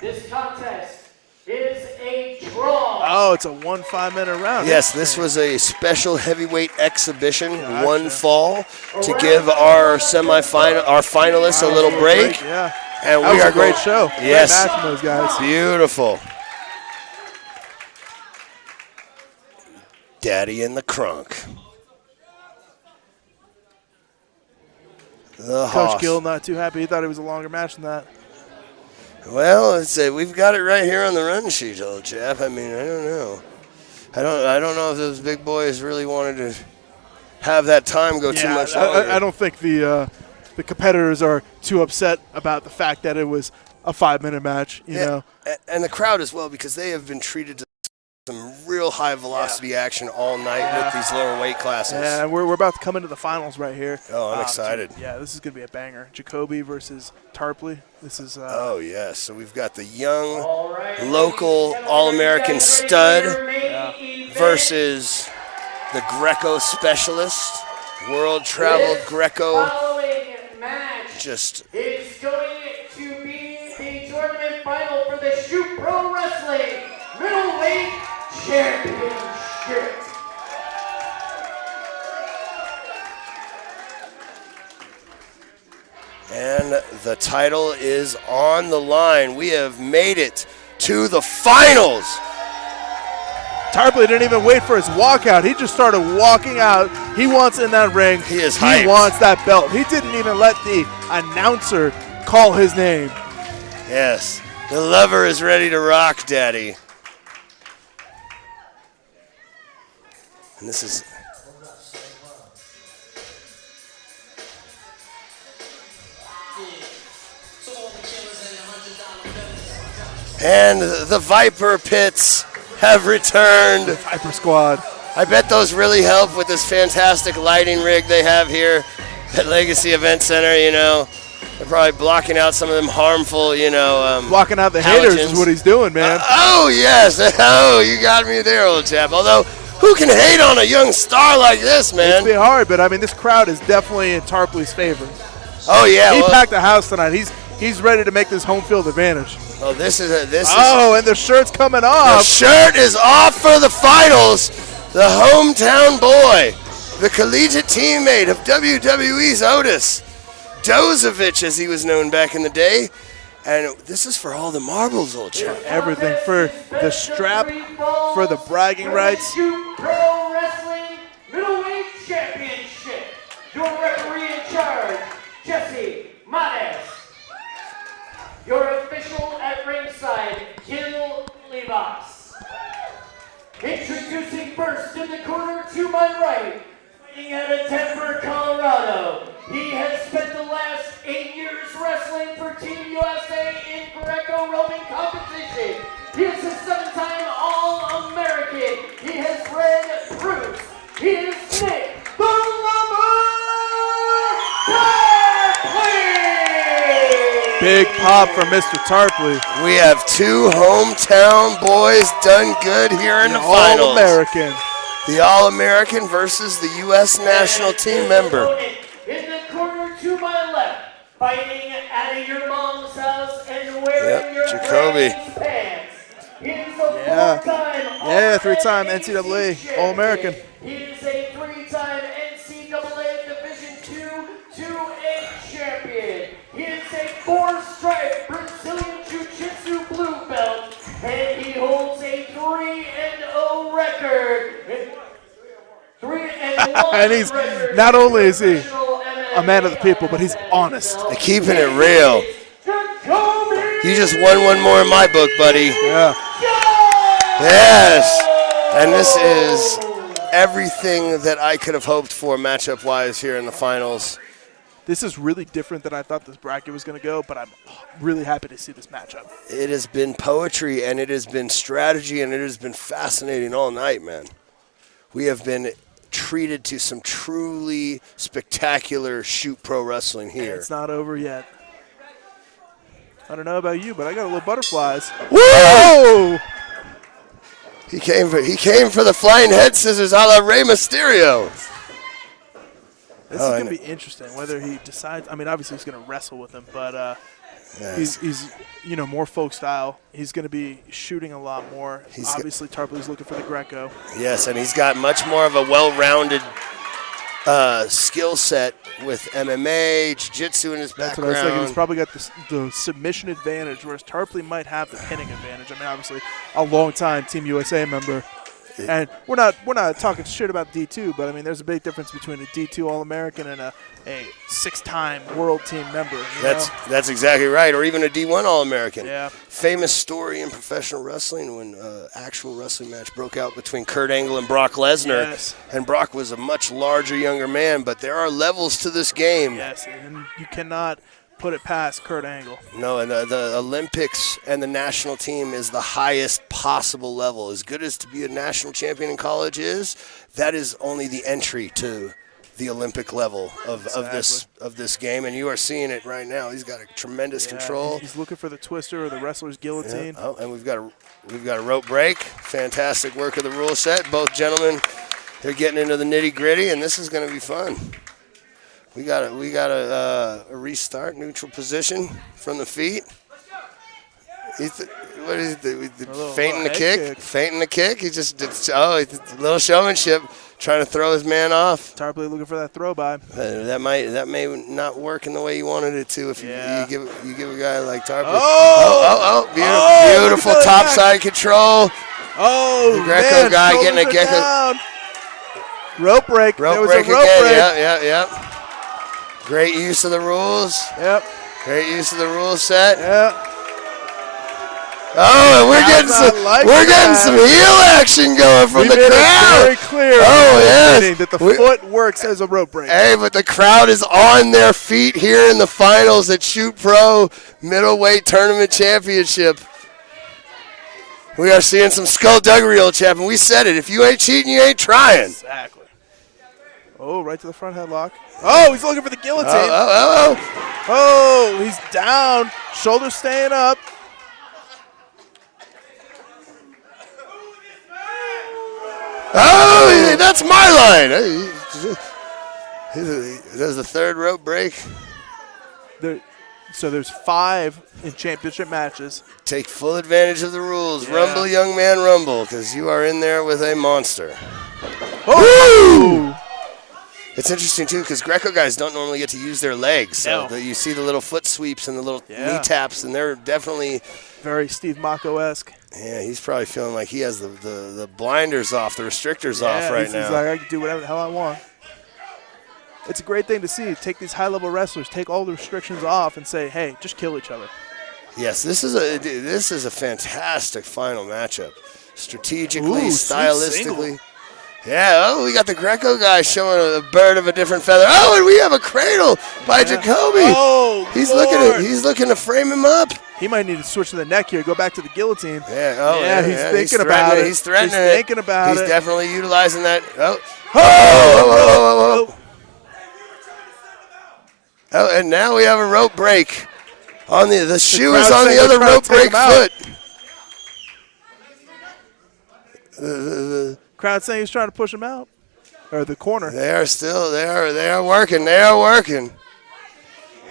This contest is a draw. Oh, it's a 1 5-minute round. Yes, this was a special heavyweight exhibition, one fall, to give our finalists a little break. Yeah, And that we was are a great show. Yes, Great match from those guys. Beautiful. Daddy and the Crunk. The Coach Hoss. Gill not too happy. He thought it was a longer match than that. Well, we've got it right here on the run sheet, old chap. I mean, I don't know. I don't know if those big boys really wanted to have that time go too much longer. I don't think the competitors are too upset about the fact that it was a 5-minute match. You know, and the crowd as well, because they have been treated to some real high velocity action all night with these lower weight classes. Yeah, we're about to come into the finals right here. Oh, I'm excited. Yeah, this is going to be a banger. Jacoby versus Tarpley. This is. Oh, yes. So we've got the young, local, all-American stud versus the Greco specialist, world-traveled Greco. Following match Just is going to be the tournament final for the Shoot Pro Wrestling Middleweight Championship. And the title is on the line. We have made it to the finals. Tarpley didn't even wait for his walkout. He just started walking out. He wants in that ring. He is hyped. He wants that belt. He didn't even let the announcer call his name. Yes, the lover is ready to rock, Daddy. And this is... And the Viper Pits have returned. Viper Squad. I bet those really help with this fantastic lighting rig they have here at Legacy Event Center, you know. They're probably blocking out some of them harmful, you know. Blocking out the halogens. haters is what he's doing, man. Oh, yes. Oh, you got me there, old chap. Although, who can hate on a young star like this, man? It's been hard, but I mean, this crowd is definitely in Tarpley's favor. Oh, yeah. He packed the house tonight. He's ready to make this home field advantage. Oh, and the shirt's coming off. The shirt is off for the finals. The hometown boy, the collegiate teammate of WWE's Otis Dozovich, as he was known back in the day. And this is for all the marbles, old chap. Everything for the strap, for the bragging rights. Shoot Pro Wrestling Middleweight Championship. Your referee in charge, ringside, Gil Levis. Introducing first in the corner to my right, fighting out of Denver, Colorado. He has spent the last 8 years wrestling for Team USA in Greco-Roman competition. He is a 7-time All-American. He has red Bruce. He is Nick the Lumber Tarpley. Big pop from Mr. Tarpley. We have 2 hometown boys done good here in the finals. All-American. The All-American versus the U.S. national team member. In the corner to my left, fighting out of your mom's house and wearing your Jacoby. pants. He is a 4-time 3-time NCAA All-American. He is a 3-time NCAA Division II 2A champion. He is a 4-stripe Brazilian Jiu-Jitsu blue belt, and he holds a 3-0 record. 3-1 And he's record. not only is he a man of the people, but he's honest. They're keeping it real. You just won one more in my book, buddy. Yeah. Yes. And this is everything that I could have hoped for matchup-wise here in the finals. This is really different than I thought this bracket was going to go, but I'm really happy to see this matchup. It has been poetry, and it has been strategy, and it has been fascinating all night, man. We have been treated to some truly spectacular shoot pro wrestling here. It's not over yet. I don't know about you, but I got a little butterflies. Whoa! He came for the flying head scissors a la Rey Mysterio. This is going to be interesting, whether he decides. I mean, obviously he's going to wrestle with him, but he's more folk style. He's going to be shooting a lot more. Obviously, Tarpley's looking for the Greco. Yes, and he's got much more of a well-rounded skill set with MMA, Jiu-Jitsu in his background. That's what I was thinking. He's probably got the submission advantage, whereas Tarpley might have the pinning advantage. I mean, obviously, a long-time Team USA member. And we're not talking shit about D2, but I mean, there's a big difference between a D2 All-American and a 6-time World Team member. That's exactly right, or even a D1 All-American. Yeah. Famous story in professional wrestling when actual wrestling match broke out between Kurt Angle and Brock Lesnar. Yes. And Brock was a much larger, younger man, but there are levels to this game. Yes, and you cannot put it past Kurt Angle. No, and the Olympics and the national team is the highest possible level. As good as to be a national champion in college is, that is only the entry to the Olympic level of this game, and you are seeing it right now. He's got a tremendous control. He's looking for the twister or the wrestler's guillotine. Yeah. Oh, and we've got a rope break. Fantastic work of the rule set. Both gentlemen, they're getting into the nitty gritty, and this is going to be fun. We got a restart, neutral position from the feet. What is it? Feinting the kick. Feinting the kick. He just did. A little showmanship, trying to throw his man off. Tarpley looking for that throw by. That may not work in the way you wanted it to if you give a guy like Tarpley. Beautiful topside control. Oh, the Greco guy getting a Greco. Down. Rope break. There was break a rope again. break. Yep. Great use of the rules. Yep. Great use of the rule set. Yep. Oh, and we're getting some heel action going from the crowd. Very clear. Oh, yes. That the foot works as a rope break. Hey, but the crowd is on their feet here in the finals at Shoot Pro Middleweight Tournament Championship. We are seeing some skullduggery, old chap, and we said it. If you ain't cheating, you ain't trying. Exactly. Oh, right to the front headlock. Oh, he's looking for the guillotine. Oh, he's down. Shoulders staying up. Oh, that's my line. There's the third rope break. So there's 5 in championship matches. Take full advantage of the rules. Yeah. Rumble, young man, rumble, because you are in there with a monster. Oh! It's interesting, too, because Greco guys don't normally get to use their legs. So you see the little foot sweeps and the little knee taps, and they're definitely very Steve Mako-esque. Yeah, he's probably feeling like he has the blinders off, the restrictors off right now. He's like, I can do whatever the hell I want. It's a great thing to see. Take these high-level wrestlers, take all the restrictions off, and say, hey, just kill each other. Yes, this is a fantastic final matchup. Strategically, Ooh, sweet stylistically. single. Yeah, oh, we got the Greco guy showing a bird of a different feather. Oh, and we have a cradle by Jacoby. Oh, he's Lord. looking to frame him up. He might need to switch to the neck here, go back to the guillotine. Yeah, oh, yeah, he's thinking about it. He's threatening it. He's thinking about it. He's definitely utilizing that. Oh, and now we have a rope break. On the shoe is on the other rope break foot. Crowd saying he's trying to push him out, or the corner. They are working. They are working.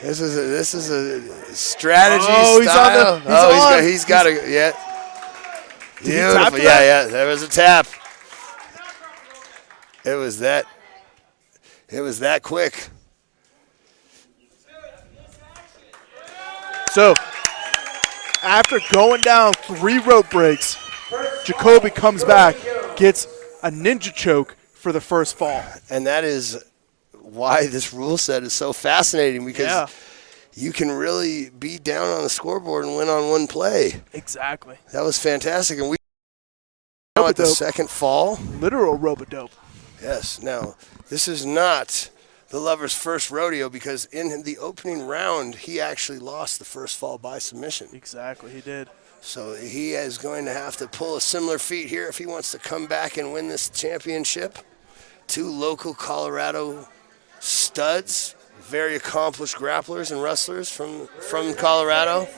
This is a strategy style. He's got a yeah. Beautiful. Yeah. There was a tap. It was that quick. So, after going down 3 rope breaks, Jacoby comes back, gets a ninja choke for the first fall. And that is why this rule set is so fascinating, because you can really be down on the scoreboard and win on one play. Exactly. That was fantastic. And we now at the second fall. Literal rope-a-dope. Yes. Now, this is not the lover's first rodeo, because in the opening round, he actually lost the first fall by submission. Exactly, he did. So he is going to have to pull a similar feat here if he wants to come back and win this championship. 2 local Colorado studs, very accomplished grapplers and wrestlers from Colorado.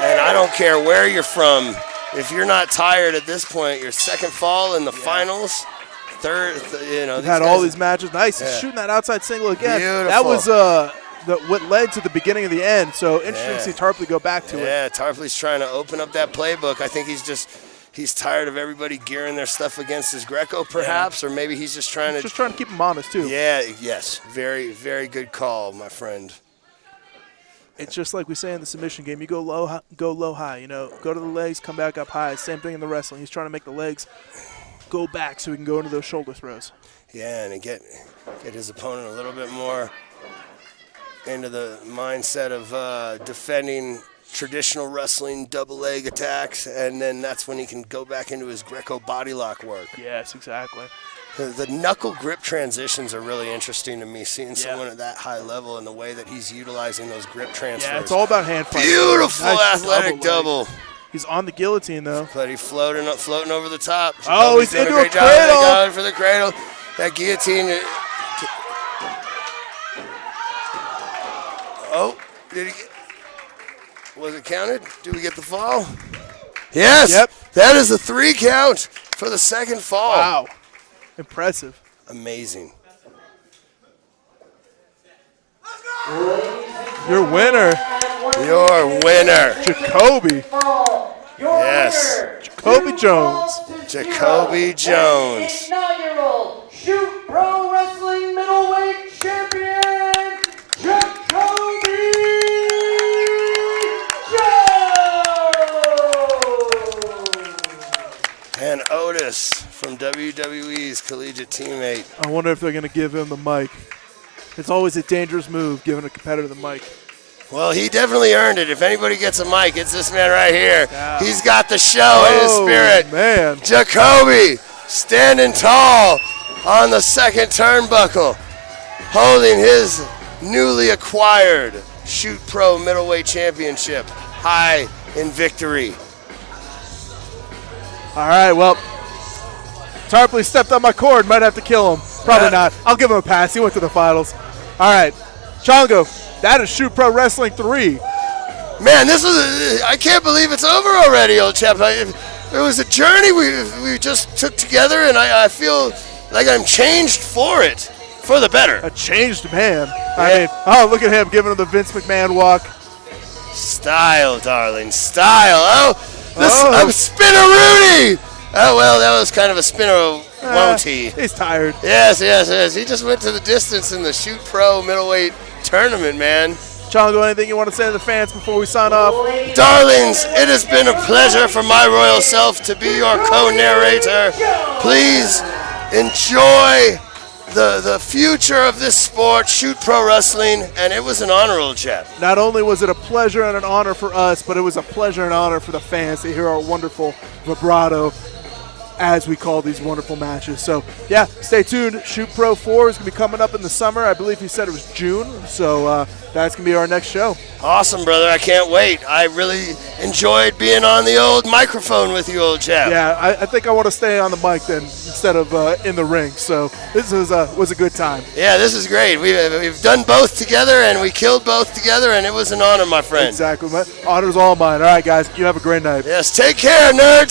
And I don't care where you're from. If you're not tired at this point, your second fall in the finals, third, We've had all these matches. Nice. He's shooting that outside single again. Beautiful. That was what led to the beginning of the end. So interesting to see Tarpley go back to it. Yeah, Tarpley's trying to open up that playbook. I think he's tired of everybody gearing their stuff against his Greco, perhaps, or maybe he's just trying to keep him honest too. Yeah, yes, very, very good call, my friend. It's just like we say in the submission game. You go low, high. Go to the legs, come back up high. Same thing in the wrestling. He's trying to make the legs go back so he can go into those shoulder throws. Yeah, and get his opponent a little bit more into the mindset of defending traditional wrestling double leg attacks, and then that's when he can go back into his Greco body lock work. Yes, exactly. The knuckle grip transitions are really interesting to me, seeing someone at that high level and the way that he's utilizing those grip transfers. Yeah, it's all about hand fighting. Beautiful nice athletic double. He's on the guillotine, though. But he's floating over the top. Oh, he's into a cradle. Going for the cradle. That guillotine. Oh, was it counted? Did we get the fall? Yes. Yep. That is a 3 count for the second fall. Wow. Impressive. Amazing. Your winner. Jacoby. Yes. Jacoby Jones. Jacoby Jones. Inaugural Shoot Pro Wrestling Middleweight Champion, Jacoby Jones. And Otis from WWE's collegiate teammate. I wonder if they're going to give him the mic. It's always a dangerous move, giving a competitor the mic. Well, he definitely earned it. If anybody gets a mic, it's this man right here. Yeah. He's got the show in his spirit. Man. Jacoby standing tall on the second turnbuckle, holding his newly acquired Shoot Pro Middleweight Championship high in victory. All right, well, Tarpley stepped on my cord. Might have to kill him. Probably not. I'll give him a pass. He went to the finals. All right, Chongo, that is Shoot Pro Wrestling 3. Man, I can't believe it's over already, old chap. It was a journey we just took together, and I feel like I'm changed for the better. A changed man. Yeah. I mean, oh, look at him giving him the Vince McMahon walk. Style, darling, style. I'm Spinner-Rooney. Oh, well, that was kind of a spinner, won't he? He's tired. Yes. He just went to the distance in the Shoot Pro middleweight tournament, man. Chongo, anything you want to say to the fans before we sign off? Darlings, it has been a pleasure for my royal self to be your co-narrator. Please enjoy the future of this sport, Shoot Pro Wrestling, and it was an honor, old chap. Not only was it a pleasure and an honor for us, but it was a pleasure and honor for the fans to hear our wonderful vibrato as we call these wonderful matches. So, yeah, stay tuned. Shoot Pro 4 is going to be coming up in the summer. I believe he said it was June, so that's going to be our next show. Awesome, brother. I can't wait. I really enjoyed being on the old microphone with you, old chap. Yeah, I think I want to stay on the mic then instead of in the ring. So this was a good time. Yeah, this is great. We've done both together, and we killed both together, and it was an honor, my friend. Exactly. My honor's all mine. All right, guys, you have a great night. Yes, take care, nerds.